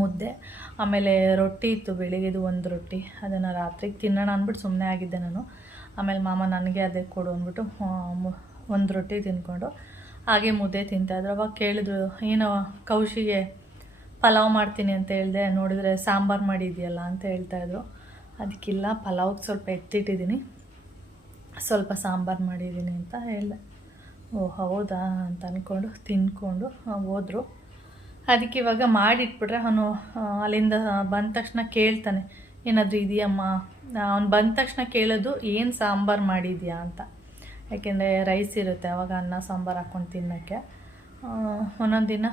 ಮುದ್ದೆ, ಆಮೇಲೆ ರೊಟ್ಟಿ ಇತ್ತು, ಬೆಳಿಗ್ಗೆದು ಒಂದು ರೊಟ್ಟಿ. ಅದನ್ನು ರಾತ್ರಿಗೆ ತಿನ್ನೋಣ ಅಂದ್ಬಿಟ್ಟು ಸುಮ್ಮನೆ ಆಗಿದ್ದೆ ನಾನು. ಆಮೇಲೆ ಮಾಮ ನನಗೆ ಅದೇ ಕೊಡು ಅಂದ್ಬಿಟ್ಟು ಒಂದು ರೊಟ್ಟಿ ತಿಂದ್ಕೊಂಡು ಹಾಗೆ ಮುದ್ದೆ ತಿಂತಾಯಿದ್ರು. ಅವಾಗ ಕೇಳಿದ್ರು, ಏನೋ ಕೌಶಿಗೆ ಪಲಾವ್ ಮಾಡ್ತೀನಿ ಅಂತ ಹೇಳಿದೆ, ನೋಡಿದ್ರೆ ಸಾಂಬಾರು ಮಾಡಿದೆಯಲ್ಲ ಅಂತ ಹೇಳ್ತಾಯಿದ್ರು. ಅದಕ್ಕಿಲ್ಲ, ಪಲಾವ್ಗೆ ಸ್ವಲ್ಪ ಎತ್ತಿಟ್ಟಿದ್ದೀನಿ, ಸ್ವಲ್ಪ ಸಾಂಬಾರು ಮಾಡಿದ್ದೀನಿ ಅಂತ ಹೇಳಿದೆ. ಓ ಹೌದಾ ಅಂತ ಅಂದ್ಕೊಂಡು ತಿಂದ್ಕೊಂಡು ಹೋದರು. ಅದಕ್ಕೆ ಇವಾಗ ಮಾಡಿಟ್ಬಿಟ್ರೆ ಅವನು ಅಲ್ಲಿಂದ ಬಂದ ತಕ್ಷಣ ಕೇಳ್ತಾನೆ, ಏನಾದರೂ ಇದೆಯಮ್ಮ. ಅವ್ನು ಬಂದ ತಕ್ಷಣ ಕೇಳೋದು ಏನು ಸಾಂಬಾರು ಮಾಡಿದ್ಯಾ ಅಂತ. ಯಾಕೆಂದರೆ ರೈಸ್ ಇರುತ್ತೆ, ಅವಾಗ ಅನ್ನ ಸಾಂಬಾರು ಹಾಕ್ಕೊಂಡು ತಿನ್ನೋಕ್ಕೆ. ಒಂದೊಂದು ದಿನ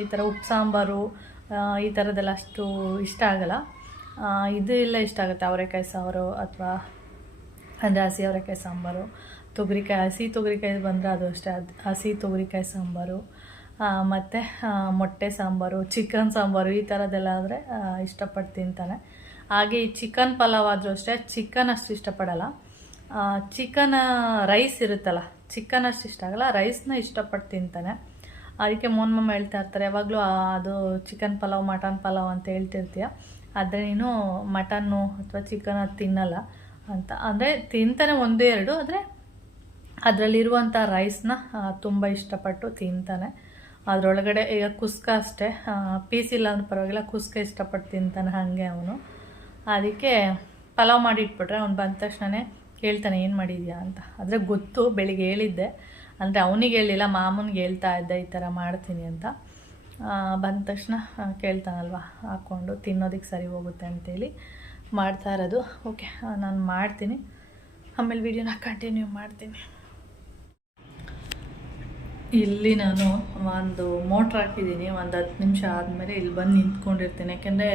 ಈ ಥರ ಉಪ್ಪು ಸಾಂಬಾರು ಈ ಥರದ್ದೆಲ್ಲ ಅಷ್ಟು ಇಷ್ಟ ಆಗೋಲ್ಲ. ಇದು ಎಲ್ಲ ಇಷ್ಟ ಆಗುತ್ತೆ, ಅವರೆಕಾಯಿ ಸಾರು ಅಥವಾ ಅಂದರೆ ಹಸಿ ಅವರೆಕಾಯಿ ಸಾಂಬಾರು, ಹಸಿ ತೊಗರಿಕಾಯಿ ಬಂದರೆ ಅದು ಅಷ್ಟೇ, ಹಸಿ ತೊಗರಿಕಾಯಿ ಸಾಂಬಾರು, ಮತ್ತು ಮೊಟ್ಟೆ ಸಾಂಬಾರು, ಚಿಕನ್ ಸಾಂಬಾರು, ಈ ಥರದ್ದೆಲ್ಲ ಆದರೆ ಇಷ್ಟಪಟ್ಟು ತಿಂತಾನೆ. ಹಾಗೆ ಈ ಚಿಕನ್ ಪಲಾವ್ ಆದರೂ ಅಷ್ಟೇ, ಚಿಕನ್ ಅಷ್ಟು ಇಷ್ಟಪಡಲ್ಲ. ಚಿಕನ್ ರೈಸ್ ಇರುತ್ತಲ್ಲ, ಚಿಕನ್ ಅಷ್ಟು ಇಷ್ಟ ಆಗಲ್ಲ, ರೈಸ್ನ ಇಷ್ಟಪಟ್ಟು ತಿಂತಾನೆ. ಅದಕ್ಕೆ ಮಮ್ಮ ಹೇಳ್ತಾ ಇರ್ತಾರೆ ಯಾವಾಗಲೂ, ಅದು ಚಿಕನ್ ಪಲಾವ್, ಮಟನ್ ಪಲಾವ್ ಅಂತ ಹೇಳ್ತಿರ್ತೀಯ, ಆದರೆ ನೀನು ಮಟನ್ನು ಅಥವಾ ಚಿಕನ್ ಅದು ತಿನ್ನಲ್ಲ ಅಂತ. ಅಂದರೆ ತಿಂತಾನೆ 1-2, ಆದರೆ ಅದರಲ್ಲಿರುವಂಥ ರೈಸ್ನ ತುಂಬ ಇಷ್ಟಪಟ್ಟು ತಿಂತಾನೆ. ಅದರೊಳಗಡೆ ಈಗ ಕುಸ್ಕ ಅಷ್ಟೇ, ಪೀಸ್ ಇಲ್ಲ ಅಂದ್ರೆ ಪರವಾಗಿಲ್ಲ, ಕುಸ್ಕ ಇಷ್ಟಪಟ್ಟು ತಿಂತಾನೆ ಹಾಗೆ ಅವನು. ಅದಕ್ಕೆ ಪಲಾವ್ ಮಾಡಿಟ್ಬಿಟ್ರೆ ಅವ್ನು ಬಂದ ತಕ್ಷಣವೇ ಕೇಳ್ತಾನೆ ಏನು ಮಾಡಿದ್ಯಾ ಅಂತ. ಆದರೆ ಗೊತ್ತು, ಬೆಳಿಗ್ಗೆ ಹೇಳಿದ್ದೆ, ಅಂದರೆ ಅವನಿಗೆ ಹೇಳಿಲ್ಲ, ಮಾಮನಿಗೆ ಹೇಳ್ತಾ ಇದ್ದೆ ಈ ಥರ ಮಾಡ್ತೀನಿ ಅಂತ. ಬಂದ ತಕ್ಷಣ ಕೇಳ್ತಾನಲ್ವ, ಹಾಕ್ಕೊಂಡು ತಿನ್ನೋದಕ್ಕೆ ಸರಿ ಹೋಗುತ್ತೆ ಅಂತೇಳಿ ಮಾಡ್ತಾ ಇರೋದು. ಓಕೆ, ನಾನು ಮಾಡ್ತೀನಿ, ಆಮೇಲೆ ವಿಡಿಯೋನ ಕಂಟಿನ್ಯೂ ಮಾಡ್ತೀನಿ. ಇಲ್ಲಿ ನಾನು ಒಂದು ಮೋಟ್ರ್ ಹಾಕಿದ್ದೀನಿ, ಒಂದು 10 ನಿಮಿಷ ಆದಮೇಲೆ ಇಲ್ಲಿ ಬಂದು ನಿಂತ್ಕೊಂಡಿರ್ತೀನಿ. ಯಾಕೆಂದರೆ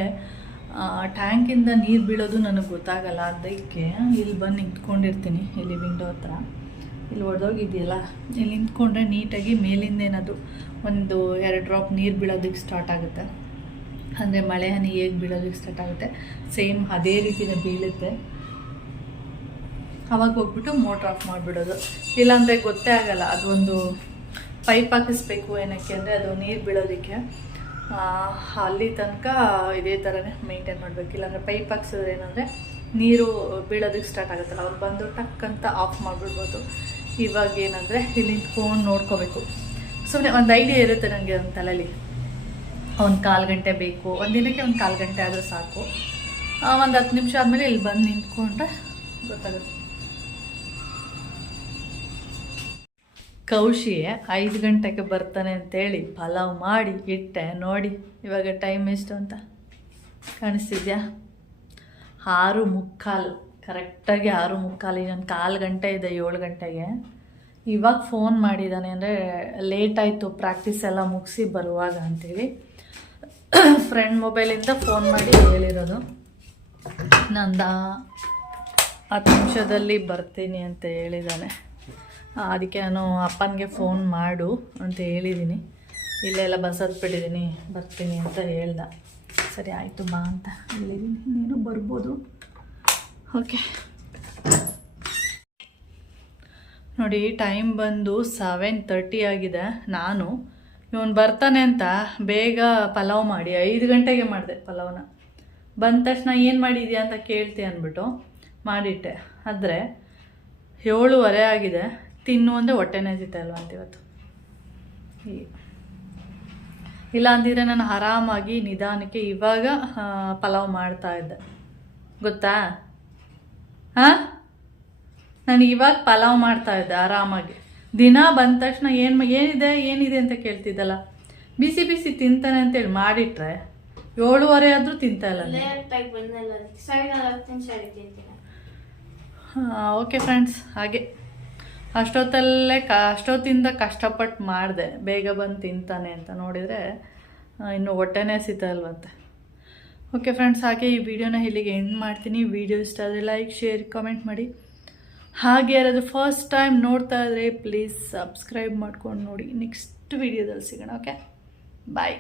ಟ್ಯಾಂಕಿಂದ ನೀರು ಬೀಳೋದು ನನಗೆ ಗೊತ್ತಾಗಲ್ಲ, ಅದಕ್ಕೆ ಇಲ್ಲಿ ಬಂದು ನಿಂತ್ಕೊಂಡಿರ್ತೀನಿ. ಇಲ್ಲಿ ವಿಂಡೋ ಹತ್ರ ಇಲ್ಲಿ ಒಡೆದೋಗಿದೆಯಲ್ಲ, ಇಲ್ಲಿ ನಿಂತ್ಕೊಂಡ್ರೆ ನೀಟಾಗಿ ಮೇಲಿಂದ ಏನಾದರೂ 1-2 ಡ್ರಾಪ್ ನೀರು ಬೀಳೋದಕ್ಕೆ ಸ್ಟಾರ್ಟ್ ಆಗುತ್ತೆ. ಅಂದರೆ ಮಳೆ ಹನಿ ಹೇಗೆ ಬೀಳೋದಕ್ಕೆ ಸ್ಟಾರ್ಟ್ ಆಗುತ್ತೆ, ಸೇಮ್ ಅದೇ ರೀತಿನೇ ಬೀಳುತ್ತೆ. ಅವಾಗ ಹೋಗ್ಬಿಟ್ಟು ಮೋಟ್ರ್ ಆಫ್ ಮಾಡಿಬಿಡೋದು. ಇಲ್ಲಾಂದರೆ ಗೊತ್ತೇ ಆಗಲ್ಲ. ಅದು ಒಂದು ಪೈಪ್ ಹಾಕಿಸ್ಬೇಕು, ಏನಕ್ಕೆ ಅಂದರೆ ಅದು ನೀರು ಬೀಳೋದಕ್ಕೆ. ಅಲ್ಲಿ ತನಕ ಇದೇ ಥರನೇ ಮೇಂಟೈನ್ ಮಾಡಬೇಕು. ಇಲ್ಲಾಂದರೆ ಪೈಪ್ ಹಾಕ್ಸಿದ್ರೆ ಏನಂದರೆ ನೀರು ಬೀಳೋದಕ್ಕೆ ಸ್ಟಾರ್ಟ್ ಆಗುತ್ತಲ್ಲ, ಅವ್ರು ಬಂದು ಟಕ್ಕಂತ ಆಫ್ ಮಾಡಿಬಿಡ್ಬೋದು. ಇವಾಗ ಏನಂದರೆ ಇಲ್ಲಿ ನಿಂತ್ಕೊಂಡು ನೋಡ್ಕೋಬೇಕು. ಸುಮ್ಮನೆ ಒಂದು ಐಡಿಯಾ ಇರುತ್ತೆ ನನಗೆ ಒಂದು ತಲೆಯಲ್ಲಿ, 1/4 ಗಂಟೆ ಬೇಕು, ಒಂದಿನಕ್ಕೆ 1/4 ಗಂಟೆ ಆದರೂ ಸಾಕು. ಒಂದು 10 ನಿಮಿಷ ಆದಮೇಲೆ ಇಲ್ಲಿ ಬಂದು ನಿಂತ್ಕೊಂಡ್ರೆ ಗೊತ್ತಾಗುತ್ತೆ. ಕೌಶಿ 5 ಗಂಟೆಗೆ ಬರ್ತಾನೆ ಅಂತೇಳಿ ಪಲಾವ್ ಮಾಡಿ ಇಟ್ಟೆ. ನೋಡಿ ಇವಾಗ ಟೈಮ್ ಎಷ್ಟು ಅಂತ ಕಾಣಿಸ್ತಿದ್ಯಾ? 6:45, ಕರೆಕ್ಟಾಗಿ 6:45. ಇನ್ನೊಂದು 1/4 ಗಂಟೆ ಇದೆ 7 ಗಂಟೆಗೆ. ಇವಾಗ ಫೋನ್ ಮಾಡಿದ್ದಾನೆ, ಅಂದರೆ ಲೇಟ್ ಆಯಿತು ಪ್ರಾಕ್ಟೀಸ್ ಎಲ್ಲ ಮುಗಿಸಿ ಬರುವಾಗ ಅಂತೇಳಿ ಫ್ರೆಂಡ್ ಮೊಬೈಲಿಂದ ಫೋನ್ ಮಾಡಿ ಹೇಳಿರೋದು. ನಂದು 10 ನಿಮಿಷದಲ್ಲಿ ಬರ್ತೀನಿ ಅಂತ ಹೇಳಿದ್ದಾನೆ. ಅದಕ್ಕೆ ನಾನು ಅಪ್ಪನಿಗೆ ಫೋನ್ ಮಾಡು ಅಂತ ಹೇಳಿದ್ದೀನಿ. ಇಲ್ಲೆಲ್ಲ ಬಸ್ ಹತ್ಬಿಟ್ಟಿದ್ದೀನಿ, ಬರ್ತೀನಿ ಅಂತ ಹೇಳ್ದ. ಸರಿ ಆಯಿತು ಬಾ ಅಂತ ಹೇಳಿದ್ದೀನಿ, ನೀನು ಬರ್ಬೋದು. ಓಕೆ ನೋಡಿ, ಟೈಮ್ ಬಂದು 7:30 ಆಗಿದೆ. ನಾನು ಇವನು ಬರ್ತಾನೆ ಅಂತ ಬೇಗ ಪಲಾವ್ ಮಾಡಿ 5 ಗಂಟೆಗೆ ಮಾಡಿದೆ ಪಲಾವ್ನ. ಬಂದ ತಕ್ಷಣ ಏನು ಮಾಡಿದ್ಯಾ ಅಂತ ಕೇಳ್ತಿ ಅಂದ್ಬಿಟ್ಟು ಮಾಡಿಟ್ಟೆ. ಆದರೆ 7:15 ಆಗಿದೆ. ತಿನ್ನು ಅಂದರೆ ಹೊಟ್ಟೆನೇ ಸಿಗ್ತಾಯಿಲ್ವಂತ ಇವತ್ತು. ಇಲ್ಲ ಅಂದಿದ್ರೆ ನಾನು ಆರಾಮಾಗಿ ನಿಧಾನಕ್ಕೆ ಇವಾಗ ಪಲಾವ್ ಮಾಡ್ತಾಯಿದ್ದೆ, ಗೊತ್ತಾ? ಹಾಂ, ನಾನು ಇವಾಗ ಪಲಾವ್ ಮಾಡ್ತಾಯಿದ್ದೆ ಆರಾಮಾಗಿ. ದಿನ ಬಂದ ತಕ್ಷಣ ಏನಿದೆ ಅಂತ ಕೇಳ್ತಿದ್ದಲ್ಲ. ಬಿಸಿ ಬಿಸಿ ತಿಂತಾನೆ ಅಂತೇಳಿ ಮಾಡಿಟ್ರೆ 7:15 ಆದರೂ ತಿಂತಾಯಿಲ್ಲ. ಓಕೆ ಫ್ರೆಂಡ್ಸ್, ಹಾಗೆ ಅಷ್ಟೊತ್ತಿಂದ ಕಷ್ಟಪಟ್ಟು ಮಾಡಿದೆ, ಬೇಗ ಬಂದು ತಿಂತಾನೆ ಅಂತ. ನೋಡಿದರೆ ಇನ್ನು ಹೊಟ್ಟೆನೇ ಸಿಗ್ತಾಯಿಲ್ವಂತೆ. ಓಕೆ ಫ್ರೆಂಡ್ಸ್, ಹಾಗೆ ಈ ವಿಡಿಯೋನ ಇಲ್ಲಿಗೆ ಎಂಡ್ ಮಾಡ್ತೀನಿ. ವಿಡಿಯೋ ಇಷ್ಟ ಆದರೆ ಲೈಕ್, ಶೇರ್, ಕಮೆಂಟ್ ಮಾಡಿ. ಹಾಗೆ ಯಾರಾದರೂ ಫಸ್ಟ್ ಟೈಮ್ ನೋಡ್ತಾ ಇದ್ದರೆ ಪ್ಲೀಸ್ ಸಬ್ಸ್ಕ್ರೈಬ್ ಮಾಡ್ಕೊಂಡು ನೋಡಿ. ನೆಕ್ಸ್ಟ್ ವಿಡಿಯೋದಲ್ಲಿ ಸಿಗೋಣ. ಓಕೆ, ಬಾಯ್.